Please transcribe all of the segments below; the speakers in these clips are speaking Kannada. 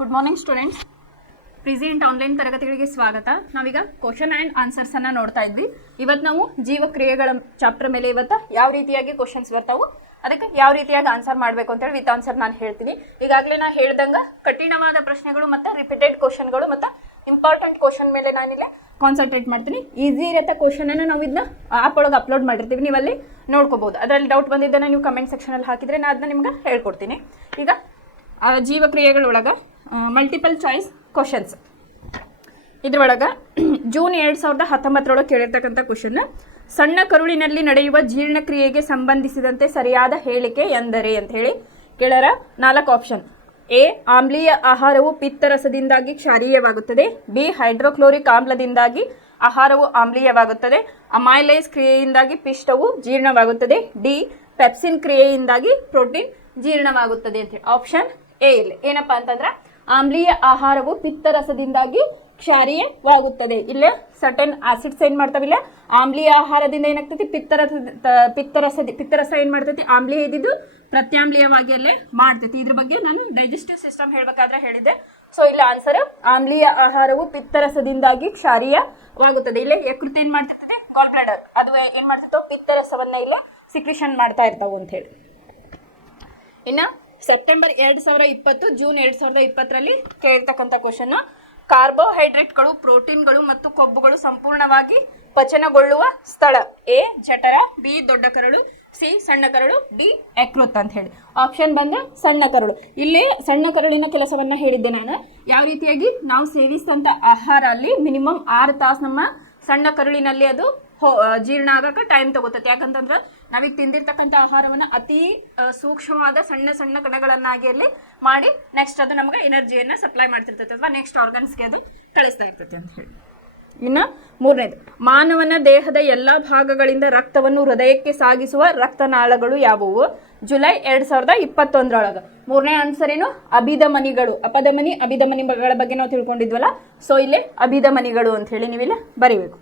Good morning students. Present online ತರಗತಿಗಳಿಗೆ ಸ್ವಾಗತ. ನಾವೀಗ ಕ್ವಶನ್ ಆ್ಯಂಡ್ ಆನ್ಸರ್ಸ್ ಅನ್ನ ನೋಡ್ತಾ ಇದ್ವಿ. ಇವತ್ತು ನಾವು ಜೀವಕ್ರಿಯೆಗಳ ಚಾಪ್ಟರ್ ಮೇಲೆ ಇವತ್ತು ಯಾವ ರೀತಿಯಾಗಿ ಕ್ವಶನ್ಸ್ ಬರ್ತಾವು, ಅದಕ್ಕೆ ಯಾವ ರೀತಿಯಾಗಿ ಆನ್ಸರ್ ಮಾಡಬೇಕು ಅಂತೇಳಿ ವಿತ್ ಆನ್ಸರ್ ನಾನು ಹೇಳ್ತೀನಿ. ಈಗಾಗಲೇ ನಾನು ಹೇಳ್ದಂಗ ಕಠಿಣವಾದ ಪ್ರಶ್ನೆಗಳು ಮತ್ತು ರಿಪೀಟೆಡ್ ಕ್ವಶನ್ಗಳು ಮತ್ತು ಇಂಪಾರ್ಟೆಂಟ್ ಕ್ವಶನ್ ಮೇಲೆ ನಾನಿಲ್ಲಿ ಕಾನ್ಸಂಟ್ರೇಟ್ ಮಾಡ್ತೀನಿ. ಈಸಿ ಇರತ್ತೆ ಕ್ವಶನ್ ಅನ್ನು ನಾವು ಇದನ್ನ ಆ್ಯಪ್ ಒಳಗೆ ಅಪ್ಲೋಡ್ ಮಾಡಿರ್ತೀವಿ, ನೀವು ಅಲ್ಲಿ ನೋಡ್ಕೋಬಹುದು. ಅದರಲ್ಲಿ ಡೌಟ್ ಬಂದಿದ್ದನ್ನು ನೀವು ಕಮೆಂಟ್ ಸೆಕ್ಷನಲ್ಲಿ ಹಾಕಿದರೆ ನಾನು ಅದನ್ನ ನಿಮ್ಗೆ ಹೇಳ್ಕೊಡ್ತೀನಿ. ಈಗ ಜೀವಕ್ರಿಯೆಗಳೊಳಗೆ ಮಲ್ಟಿಪಲ್ ಚಾಯ್ಸ್ ಕ್ವಶನ್ಸ್ ಇದ್ರೊಳಗೆ ಜೂನ್ 2019 ಕೇಳಿರ್ತಕ್ಕಂಥ ಕ್ವಶನ್, ಸಣ್ಣ ಕರುಳಿನಲ್ಲಿ ನಡೆಯುವ ಜೀರ್ಣಕ್ರಿಯೆಗೆ ಸಂಬಂಧಿಸಿದಂತೆ ಸರಿಯಾದ ಹೇಳಿಕೆ ಎಂದರೆ ಅಂತ ಹೇಳಿ ಕೇಳರ. 4 ಆಪ್ಷನ್. ಎ, ಆಮ್ಲೀಯ ಆಹಾರವು ಪಿತ್ತರಸದಿಂದಾಗಿ ಕ್ಷಾರೀಯವಾಗುತ್ತದೆ. ಬಿ, ಹೈಡ್ರೋಕ್ಲೋರಿಕ್ ಆಮ್ಲದಿಂದಾಗಿ ಆಹಾರವು ಆಮ್ಲೀಯವಾಗುತ್ತದೆ. ಅಮೈಲೇಸ್ ಕ್ರಿಯೆಯಿಂದಾಗಿ ಪಿಷ್ಟವು ಜೀರ್ಣವಾಗುತ್ತದೆ. ಡಿ, ಪೆಪ್ಸಿನ್ ಕ್ರಿಯೆಯಿಂದಾಗಿ ಪ್ರೋಟೀನ್ ಜೀರ್ಣವಾಗುತ್ತದೆ ಅಂತ ಹೇಳಿ ಆಪ್ಷನ್ ಎ ಇಲ್ಲಿ ಏನಪ್ಪಾ ಅಂತಂದ್ರೆ ಆಮ್ಲೀಯ ಆಹಾರವು ಪಿತ್ತರಸದಿಂದಾಗಿ ಕ್ಷಾರೀಯವಾಗುತ್ತದೆ. ಇಲ್ಲೇ ಸರ್ಟನ್ ಆಸಿಡ್ಸ್ ಏನ್ ಮಾಡ್ತಾವಿಲ್ಲ, ಆಮ್ಲೀಯ ಆಹಾರದಿಂದ ಏನಾಗ್ತೈತಿ ಪಿತ್ತರಸ ಏನ್ ಮಾಡ್ತೈತಿ, ಆಮ್ಲೀಯ ಇದ್ದಿದ್ದು ಪ್ರತ್ಯಾಮ್ಲೀಯವಾಗಿ ಅಲ್ಲೇ ಮಾಡ್ತೈತಿ. ಇದ್ರ ಬಗ್ಗೆ ನಾನು ಡೈಜೆಸ್ಟಿವ್ ಸಿಸ್ಟಮ್ ಹೇಳ್ಬೇಕಾದ್ರೆ ಹೇಳಿದ್ದೆ. ಸೊ ಇಲ್ಲಿ ಆನ್ಸರ್ ಆಮ್ಲೀಯ ಆಹಾರವು ಪಿತ್ತರಸದಿಂದಾಗಿ ಕ್ಷಾರೀಯವಾಗುತ್ತದೆ. ಇಲ್ಲೇ ಯಕೃತ್ ಏನ್ ಮಾಡ್ತಿರ್ತದೆ, ಗಾಲ್ ಬ್ಲಾಡರ್ ಅದು ಏನ್ ಮಾಡ್ತಿರ್ತವೆ, ಪಿತ್ತರಸವನ್ನ ಇಲ್ಲ ಸಿಕ್ರಿಷನ್ ಮಾಡ್ತಾ ಇರ್ತಾವ ಅಂತ ಹೇಳಿ. ಇನ್ನ ಸೆಪ್ಟೆಂಬರ್ 2020 ಜೂನ್ 2020 ಕೇಳಿರ್ತಕ್ಕಂಥ ಕ್ವಶನ್, ಕಾರ್ಬೋಹೈಡ್ರೇಟ್ಗಳು, ಪ್ರೋಟೀನ್ಗಳು ಮತ್ತು ಕೊಬ್ಬುಗಳು ಸಂಪೂರ್ಣವಾಗಿ ಪಚನಗೊಳ್ಳುವ ಸ್ಥಳ. ಎ, ಜಠರ. ಬಿ, ದೊಡ್ಡ ಕರಳು. ಸಿ, ಸಣ್ಣ ಕರಳು. ಡಿ, ಯಕೃತ್ ಅಂತ ಹೇಳಿ ಆಪ್ಷನ್ ಬಂದ ಸಣ್ಣ ಕರಳು. ಇಲ್ಲಿ ಸಣ್ಣ ಕರಳಿನ ಕೆಲಸವನ್ನ ಹೇಳಿದ್ದೆ ನಾನು. ಯಾವ ರೀತಿಯಾಗಿ ನಾವು ಸೇವಿಸಿದಂತ ಆಹಾರ ಅಲ್ಲಿ ಮಿನಿಮಮ್ 6 ತಾಸು ನಮ್ಮ ಸಣ್ಣ ಕರುಳಿನಲ್ಲಿ ಅದು ಜೀರ್ಣ ಆಗಕ್ಕೆ ಟೈಮ್ ತಗೋತೈತೆ. ಯಾಕಂತಂದ್ರೆ ನಾವೀಗ ತಿಂದಿರ್ತಕ್ಕಂಥ ಆಹಾರವನ್ನು ಅತಿ ಸೂಕ್ಷ್ಮವಾದ ಸಣ್ಣ ಸಣ್ಣ ಕಣಗಳನ್ನಾಗಿ ಅಲ್ಲಿ ಮಾಡಿ ನೆಕ್ಸ್ಟ್ ಅದು ನಮಗೆ ಎನರ್ಜಿಯನ್ನು ಸಪ್ಲೈ ಮಾಡ್ತಿರ್ತೈತೆ ಅಥವಾ ನೆಕ್ಸ್ಟ್ ಆರ್ಗನ್ಸ್ಗೆ ಅದು ಕಳಿಸ್ತಾ ಇರ್ತೈತೆ ಅಂತ ಹೇಳಿ. ಇನ್ನು 3ನೇದು, ಮಾನವನ ದೇಹದ ಎಲ್ಲ ಭಾಗಗಳಿಂದ ರಕ್ತವನ್ನು ಹೃದಯಕ್ಕೆ ಸಾಗಿಸುವ ರಕ್ತನಾಳಗಳು ಯಾವುವು? ಜುಲೈ 2021 3ನೇ ಆನ್ಸರ್ ಏನು, ಅಭಿಧಮನಿಗಳು. ಅಭಿಧಮನಿಗಳ ಬಗ್ಗೆ ನಾವು ತಿಳ್ಕೊಂಡಿದ್ವಲ್ಲ, ಸೊ ಇಲ್ಲಿ ಅಭಿಧಮನಿಗಳು ಅಂತ ಹೇಳಿ ನೀವಿಲ್ಲಿ ಬರೀಬೇಕು.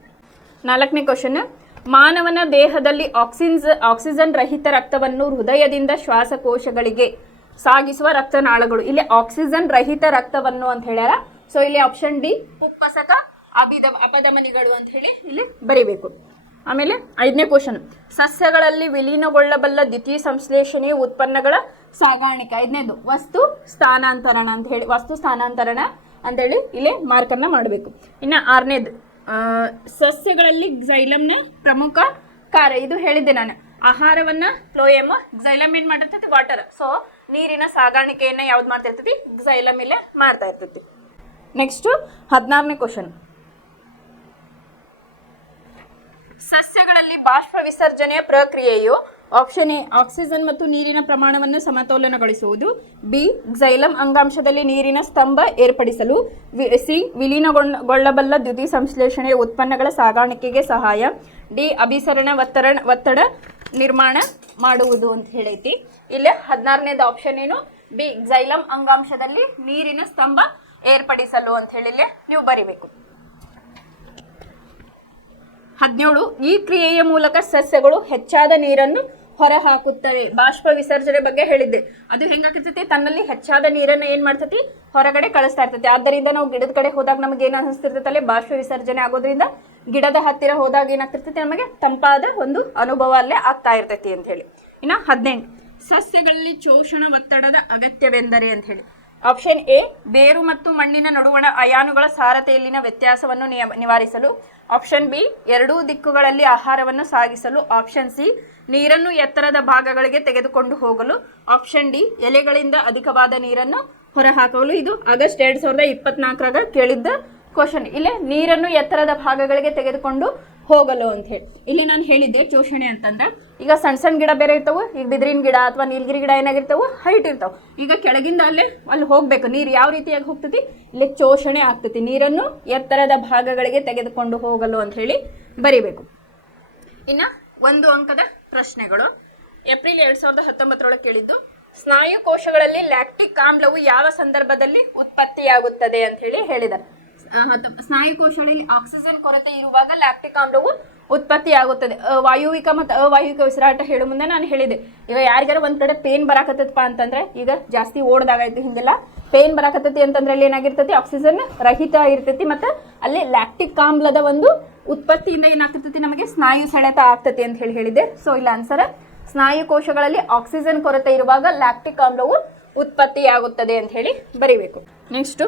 4ನೇ ಕ್ವಶನ್, ಮಾನವನ ದೇಹದಲ್ಲಿ ಆಕ್ಸಿಜನ್ ರಹಿತ ರಕ್ತವನ್ನು ಹೃದಯದಿಂದ ಶ್ವಾಸಕೋಶಗಳಿಗೆ ಸಾಗಿಸುವ ರಕ್ತನಾಳಗಳು. ಇಲ್ಲಿ ಆಕ್ಸಿಜನ್ ರಹಿತ ರಕ್ತವನ್ನು ಅಂತ ಹೇಳ್ಯಾರ. ಸೊ ಇಲ್ಲಿ ಆಪ್ಷನ್ ಡಿ, ಉಪ್ಪಸಕ ಅಪಧಮನಿಗಳು ಅಂತ ಹೇಳಿ ಇಲ್ಲಿ ಬರೀಬೇಕು. ಆಮೇಲೆ 5ನೇ ಕ್ವಶನ್, ಸಸ್ಯಗಳಲ್ಲಿ ವಿಲೀನಗೊಳ್ಳಬಲ್ಲ ದ್ವಿತೀಯ ಸಂಶ್ಲೇಷಣೆಯ ಉತ್ಪನ್ನಗಳ ಸಾಗಾಣಿಕೆ. 5ನೇದು ವಸ್ತು ಸ್ಥಾನಾಂತರಣ ಅಂತ ಹೇಳಿ ಇಲ್ಲಿ ಮಾರ್ಕನ್ನ ಮಾಡಬೇಕು. ಇನ್ನು 6ನೇದು, ಸಸ್ಯಗಳಲ್ಲಿ ಕ್ಸೈಲಮ್ನ ಪ್ರಮುಖ ಕಾರ್ಯ. ಇದು ಹೇಳಿದ್ದೆ ನಾನು, ಆಹಾರವನ್ನ ಫ್ಲೋಯಮ್, ಕ್ಸೈಲಮ್ ಏನ್ ಮಾಡಿರ್ತೈತಿ, ವಾಟರ್. ಸೊ ನೀರಿನ ಸಾಗಾಣಿಕೆಯನ್ನ ಯಾವ್ದು ಮಾಡ್ತಾ ಇರ್ತೈತಿ, ಕ್ಸೈಲಮ್ ಇಲ್ಲೇ ಮಾಡ್ತಾ ಇರ್ತೈತಿ. ನೆಕ್ಸ್ಟ್ 16ನೇ ಕ್ವಶನ್, ಸಸ್ಯಗಳಲ್ಲಿ ಬಾಷ್ಪ ವಿಸರ್ಜನೆಯ ಪ್ರಕ್ರಿಯೆಯು ಆಪ್ಷನ್ ಎ, ಆಕ್ಸಿಜನ್ ಮತ್ತು ನೀರಿನ ಪ್ರಮಾಣವನ್ನು ಸಮತೋಲನಗೊಳಿಸುವುದು. ಬಿ, ಕ್ಸೈಲಮ್ ಅಂಗಾಂಶದಲ್ಲಿ ನೀರಿನ ಸ್ತಂಭ ಏರ್ಪಡಿಸಲು. ಸಿ, ವಿಲೀನಗೊಳ್ಳಬಲ್ಲ ದ್ಯುತಿ ಸಂಶ್ಲೇಷಣೆಯ ಉತ್ಪನ್ನಗಳ ಸಾಗಾಣಿಕೆಗೆ ಸಹಾಯ. ಡಿ, ಅಭಿಸರಣ ಒತ್ತಡ ನಿರ್ಮಾಣ ಮಾಡುವುದು ಅಂತ ಹೇಳೈತಿ. ಇಲ್ಲಿ 16ನೇದು ಆಪ್ಷನ್ ಏನು, ಬಿ, ಕ್ಸೈಲಮ್ ಅಂಗಾಂಶದಲ್ಲಿ ನೀರಿನ ಸ್ತಂಭ ಏರ್ಪಡಿಸಲು ಅಂತ ಹೇಳಿ ನೀವು ಬರಿಬೇಕು. 17, ಈ ಕ್ರಿಯೆಯ ಮೂಲಕ ಸಸ್ಯಗಳು ಹೆಚ್ಚಾದ ನೀರನ್ನು ಹೊರಹಾಕುತ್ತವೆ. ಬಾಷ್ಪ ವಿಸರ್ಜನೆ ಬಗ್ಗೆ ಹೇಳಿದ್ದೆ. ಅದು ಹೆಂಗಾಗ್ತೈತಿ, ತನ್ನಲ್ಲಿ ಹೆಚ್ಚಾದ ನೀರನ್ನು ಏನ್ ಮಾಡ್ತೈತಿ, ಹೊರಗಡೆ ಕಳಿಸ್ತಾ ಇರ್ತೈತಿ. ಆದ್ದರಿಂದ ನಾವು ಗಿಡದ ಕಡೆ ಹೋದಾಗ ನಮಗೆ ಏನು ಅನಿಸ್ತಿರ್ತೈತಲ್ಲ, ಬಾಷ್ಪ ವಿಸರ್ಜನೆ ಆಗೋದ್ರಿಂದ ಗಿಡದ ಹತ್ತಿರ ಹೋದಾಗ ಏನಾಗ್ತಿರ್ತೈತಿ, ನಮಗೆ ತಂಪಾದ ಒಂದು ಅನುಭವ ಅಲ್ಲೇ ಆಗ್ತಾ ಇರ್ತೈತಿ ಅಂತ ಹೇಳಿ. ಇನ್ನು 18, ಸಸ್ಯಗಳಲ್ಲಿ ಶೋಷಣ ಒತ್ತಡದ ಅಗತ್ಯವೆಂದರೆ ಅಂತ ಹೇಳಿ ಆಪ್ಷನ್ ಎ, ಬೇರು ಮತ್ತು ಮಣ್ಣಿನ ನಡುವಣ ಅಯಾನುಗಳ ಸಾರತೆಯಲ್ಲಿನ ವ್ಯತ್ಯಾಸವನ್ನು ನಿವಾರಿಸಲು. ಆಪ್ಷನ್ ಬಿ, ಎರಡೂ ದಿಕ್ಕುಗಳಲ್ಲಿ ಆಹಾರವನ್ನು ಸಾಗಿಸಲು. ಆಪ್ಷನ್ ಸಿ, ನೀರನ್ನು ಎತ್ತರದ ಭಾಗಗಳಿಗೆ ತೆಗೆದುಕೊಂಡು ಹೋಗಲು. ಆಪ್ಷನ್ ಡಿ, ಎಲೆಗಳಿಂದ ಅಧಿಕವಾದ ನೀರನ್ನು ಹೊರಹಾಕಲು. ಇದು ಆಗಸ್ಟ್ 2024 ಕೇಳಿದ್ದ ಕ್ವಶನ್. ಇಲ್ಲಿ ನೀರನ್ನು ಎತ್ತರದ ಭಾಗಗಳಿಗೆ ತೆಗೆದುಕೊಂಡು ಹೋಗಲು ಅಂತ ಹೇಳಿ ಇಲ್ಲಿ ನಾನು ಹೇಳಿದ್ದೆ. ಶೋಷಣೆ ಅಂತಂದ್ರೆ ಈಗ ಸಣ್ಣ ಸಣ್ಣ ಗಿಡ ಬೇರೆ ಇರ್ತಾವೆ. ಈಗ ಬಿದಿರಿನ ಗಿಡ ಅಥವಾ ನೀಲಗಿರಿ ಗಿಡ ಏನಾಗಿರ್ತಾವೆ, ಹೈಟ್ ಇರ್ತಾವೆ. ಈಗ ಕೆಳಗಿಂದ ಅಲ್ಲಿ ಹೋಗ್ಬೇಕು. ನೀರು ಯಾವ ರೀತಿಯಾಗಿ ಹೋಗ್ತೈತಿ, ಇಲ್ಲಿ ಶೋಷಣೆ ಆಗ್ತೈತಿ. ನೀರನ್ನು ಎತ್ತರದ ಭಾಗಗಳಿಗೆ ತೆಗೆದುಕೊಂಡು ಹೋಗಲು ಅಂತ ಹೇಳಿ ಬರಿಬೇಕು. ಇನ್ನ 1 ಅಂಕದ ಪ್ರಶ್ನೆಗಳು. ಏಪ್ರಿಲ್ 2019 ಕೇಳಿದ್ದು, ಸ್ನಾಯು ಕೋಶಗಳಲ್ಲಿ ಲ್ಯಾಕ್ಟಿಕ್ ಆಮ್ಲವು ಯಾವ ಸಂದರ್ಭದಲ್ಲಿ ಉತ್ಪತ್ತಿಯಾಗುತ್ತದೆ ಅಂತ ಹೇಳಿ ಹೇಳಿದ್ದಾರೆ. ಸ್ನಾಯು ಕೋಶಗಳಲ್ಲಿ ಆಕ್ಸಿಜನ್ ಕೊರತೆ ಇರುವಾಗ ಲ್ಯಾಕ್ಟಿಕ್ ಆಮ್ಲವು ಉತ್ಪತ್ತಿಯಾಗುತ್ತದೆ. ವಾಯುವಿಕ ಮತ್ತು ಅವಾಯುವಿಕ ಉಸಿರಾಟ ಹೇಳೋ ಮುಂದೆ ನಾನು ಹೇಳಿದೆ, ಈಗ ಯಾರಿಗಾರ ಒಂದ್ ಕಡೆ ಪೇನ್ ಬರಾಕತ್ತಪ್ಪ ಅಂತಂದ್ರೆ, ಈಗ ಜಾಸ್ತಿ ಓಡ್ದಾಗಾಯ್ತು ಹಿಂಗೆಲ್ಲ ಪೇನ್ ಬರಾಕತ್ತೈತಿ ಅಂತಂದ್ರೆ ಅಲ್ಲಿ ಏನಾಗಿರ್ತೈತಿ, ಆಕ್ಸಿಜನ್ ರಹಿತ ಇರ್ತೈತಿ ಮತ್ತು ಅಲ್ಲಿ ಲ್ಯಾಕ್ಟಿಕ್ ಆಮ್ಲದ ಒಂದು ಉತ್ಪತ್ತಿಯಿಂದ ಏನಾಗ್ತೈತಿ, ನಮಗೆ ಸ್ನಾಯು ಸೆಳೆತ ಆಗ್ತೈತಿ ಅಂತ ಹೇಳಿದೆ. ಸೊ ಇಲ್ಲ ಆನ್ಸರ್, ಸ್ನಾಯು ಕೋಶಗಳಲ್ಲಿ ಆಕ್ಸಿಜನ್ ಕೊರತೆ ಇರುವಾಗ ಲ್ಯಾಕ್ಟಿಕ್ ಆಮ್ಲವು ಉತ್ಪತ್ತಿಯಾಗುತ್ತದೆ ಅಂತ ಹೇಳಿ ಬರಿಬೇಕು. ನೆಕ್ಸ್ಟ್,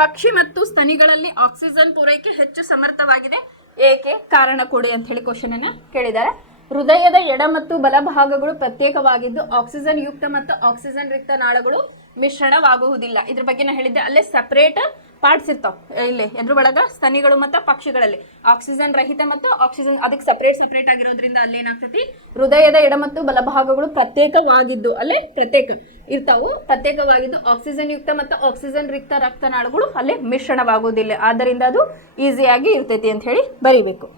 ಪಕ್ಷಿ ಮತ್ತು ಸ್ತನಿಗಳಲ್ಲಿ ಆಕ್ಸಿಜನ್ ಪೂರೈಕೆ ಹೆಚ್ಚು ಸಮರ್ಥವಾಗಿದೆ, ಏಕೆ? ಕಾರಣ ಕೊಡಿ ಅಂತ ಹೇಳಿ ಕ್ವಶನ್ ಅನ್ನ ಕೇಳಿದ್ದಾರೆ. ಹೃದಯದ ಎಡ ಮತ್ತು ಬಲಭಾಗಗಳು ಪ್ರತ್ಯೇಕವಾಗಿದ್ದು ಆಕ್ಸಿಜನ್ ಯುಕ್ತ ಮತ್ತು ಆಕ್ಸಿಜನ್ ರಿಕ್ತ ನಾಳಗಳು ಮಿಶ್ರಣವಾಗುವುದಿಲ್ಲ. ಇದ್ರ ಬಗ್ಗೆ ನಾ ಹೇಳಿದ್ದೆ, ಅಲ್ಲೇ ಸಪರೇಟ್ ಪಾರ್ಟ್ಸ್ ಇರ್ತಾವ. ಇಲ್ಲಿ ಎದ್ರ ಒಳಗ ಸ್ತನಿಗಳು ಮತ್ತು ಪಕ್ಷಿಗಳಲ್ಲಿ ಆಕ್ಸಿಜನ್ ರಹಿತ ಮತ್ತು ಆಕ್ಸಿಜನ್ ಅದಕ್ಕೆ ಸಪರೇಟ್ ಆಗಿರೋದ್ರಿಂದ ಅಲ್ಲಿ ಏನಾಗ್ತೈತಿ, ಹೃದಯದ ಎಡ ಮತ್ತು ಬಲಭಾಗಗಳು ಪ್ರತ್ಯೇಕವಾಗಿದ್ದು ಅಲ್ಲೇ ಪ್ರತ್ಯೇಕ ಇರ್ತಾವು. ಪ್ರತ್ಯೇಕವಾಗಿದ್ದು ಆಕ್ಸಿಜನ್ ಯುಕ್ತ ಮತ್ತು ಆಕ್ಸಿಜನ್ ರಿಕ್ತ ರಕ್ತನಾಳಗಳು ಅಲ್ಲೇ ಮಿಶ್ರಣವಾಗುವುದಿಲ್ಲ. ಆದ್ದರಿಂದ ಅದು ಈಸಿಯಾಗಿ ಇರ್ತೈತಿ ಅಂತ ಹೇಳಿ ಬರೀಬೇಕು.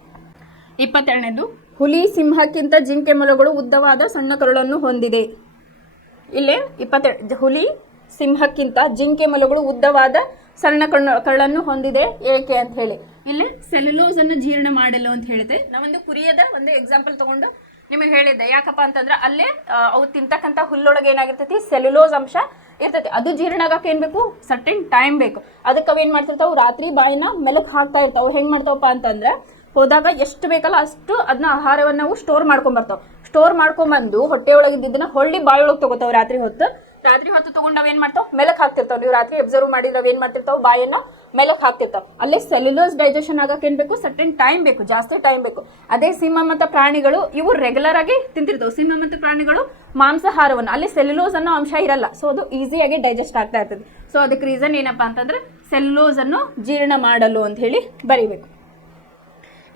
22ನೇದು, ಹುಲಿ ಸಿಂಹಕ್ಕಿಂತ ಜಿಂಕೆ ಮೊಲಗಳು ಉದ್ದವಾದ ಸಣ್ಣ ಕರುಳನ್ನು ಹೊಂದಿದೆ. ಇಲ್ಲೇ 22 ಹುಲಿ ಸಿಂಹಕ್ಕಿಂತ ಜಿಂಕೆ ಮೊಲಗಳು ಉದ್ದವಾದ ಸಣ್ಣ ಕರುಳನ್ನು ಹೊಂದಿದೆ, ಏಕೆ ಅಂತ ಹೇಳಿ. ಇಲ್ಲಿ ಸೆಲ್ಯುಲೋಸ್ ಅನ್ನು ಜೀರ್ಣ ಮಾಡಲು ಅಂತ ಹೇಳಿದೆ. ನಾವೊಂದು ಕುರಿಯದ ಒಂದು ಎಕ್ಸಾಂಪಲ್ ತಗೊಂಡು ನಿಮಗೆ ಹೇಳಿದ್ದೆ. ಯಾಕಪ್ಪ ಅಂತಂದ್ರೆ ಅಲ್ಲೇ ಅವು ತಿಂತಕ್ಕಂಥ ಹುಲ್ಲೊಳಗೆ ಏನಾಗಿರ್ತೈತಿ, ಸೆಲ್ಯುಲೋಸ್ ಅಂಶ ಇರ್ತೈತಿ. ಅದು ಜೀರ್ಣ ಆಗಕ್ಕೆ ಏನ್ ಬೇಕು, ಸರ್ಟೆನ್ ಟೈಮ್ ಬೇಕು. ಅದಕ್ಕೆ ಅವೇನ್ ಮಾಡ್ತಿರ್ತಾವ, ರಾತ್ರಿ ಬಾಯಿನ ಮೆಲಕ್ ಹಾಕ್ತಾ ಇರ್ತಾವ. ಹೆಂಗ್ ಮಾಡ್ತಾವಪ್ಪ ಅಂತಂದ್ರೆ, ಹೋದಾಗ ಎಷ್ಟು ಬೇಕಲ್ಲ ಅಷ್ಟು ಅದನ್ನ ಆಹಾರವನ್ನು ನಾವು ಸ್ಟೋರ್ ಮಾಡ್ಕೊಂಡ್ಬರ್ತಾವ. ಸ್ಟೋರ್ ಮಾಡ್ಕೊಂಡ್ಬಂದು ಹೊಟ್ಟೆ ಒಳಗಿದ್ದನ್ನ ಹೊಳ್ಳಿ ಬಾಯೊಳಗೆ ತಗೋತಾವ. ರಾತ್ರಿ ಹೊತ್ತು ತಗೊಂಡು ಅವೇನ್ ಮಾಡ್ತಾವ, ಮೆಲಕ್ ಹಾಕ್ತಿರ್ತಾವ. ನೀವು ರಾತ್ರಿ ಅಬ್ಸರ್ವ್ ಮಾಡಿದ್ರೆ ಅವೇನ್ ಮಾಡ್ತಿರ್ತಾವ, ಬಾಯನ್ನ ಮೆಲಕ್ ಹಾಕ್ತಿರ್ತಾವ. ಅಲ್ಲೇ ಸೆಲ್ಯುಲೋಸ್ ಡೈಜೆಷನ್ ಆಗಕ್ಕೆ ಏನ್ ಬೇಕು, ಸರ್ಟೆನ್ ಟೈಮ್ ಬೇಕು, ಜಾಸ್ತಿ ಟೈಮ್ ಬೇಕು. ಅದೇ ಸಿಂಹ ಮತ್ತು ಪ್ರಾಣಿಗಳು ಇವು ರೆಗ್ಯುಲರ್ ಆಗಿ ತಿಂತಿರ್ತಾವ. ಸಿಂಹ ಮತ್ತು ಪ್ರಾಣಿಗಳು ಮಾಂಸಾಹಾರವನ್ನು, ಅಲ್ಲಿ ಸೆಲ್ಯುಲೋಸ್ ಅನ್ನೋ ಅಂಶ ಇರಲ್ಲ. ಸೊ ಅದು ಈಸಿಯಾಗಿ ಡೈಜೆಸ್ಟ್ ಆಗ್ತಾ ಇರ್ತದೆ. ಸೊ ಅದಕ್ಕೆ ರೀಸನ್ ಏನಪ್ಪಾ ಅಂತಂದ್ರೆ ಸೆಲ್ಯುಲೋಸ್ ಅನ್ನು ಜೀರ್ಣ ಮಾಡಲು ಅಂತ ಹೇಳಿ ಬರೀಬೇಕು.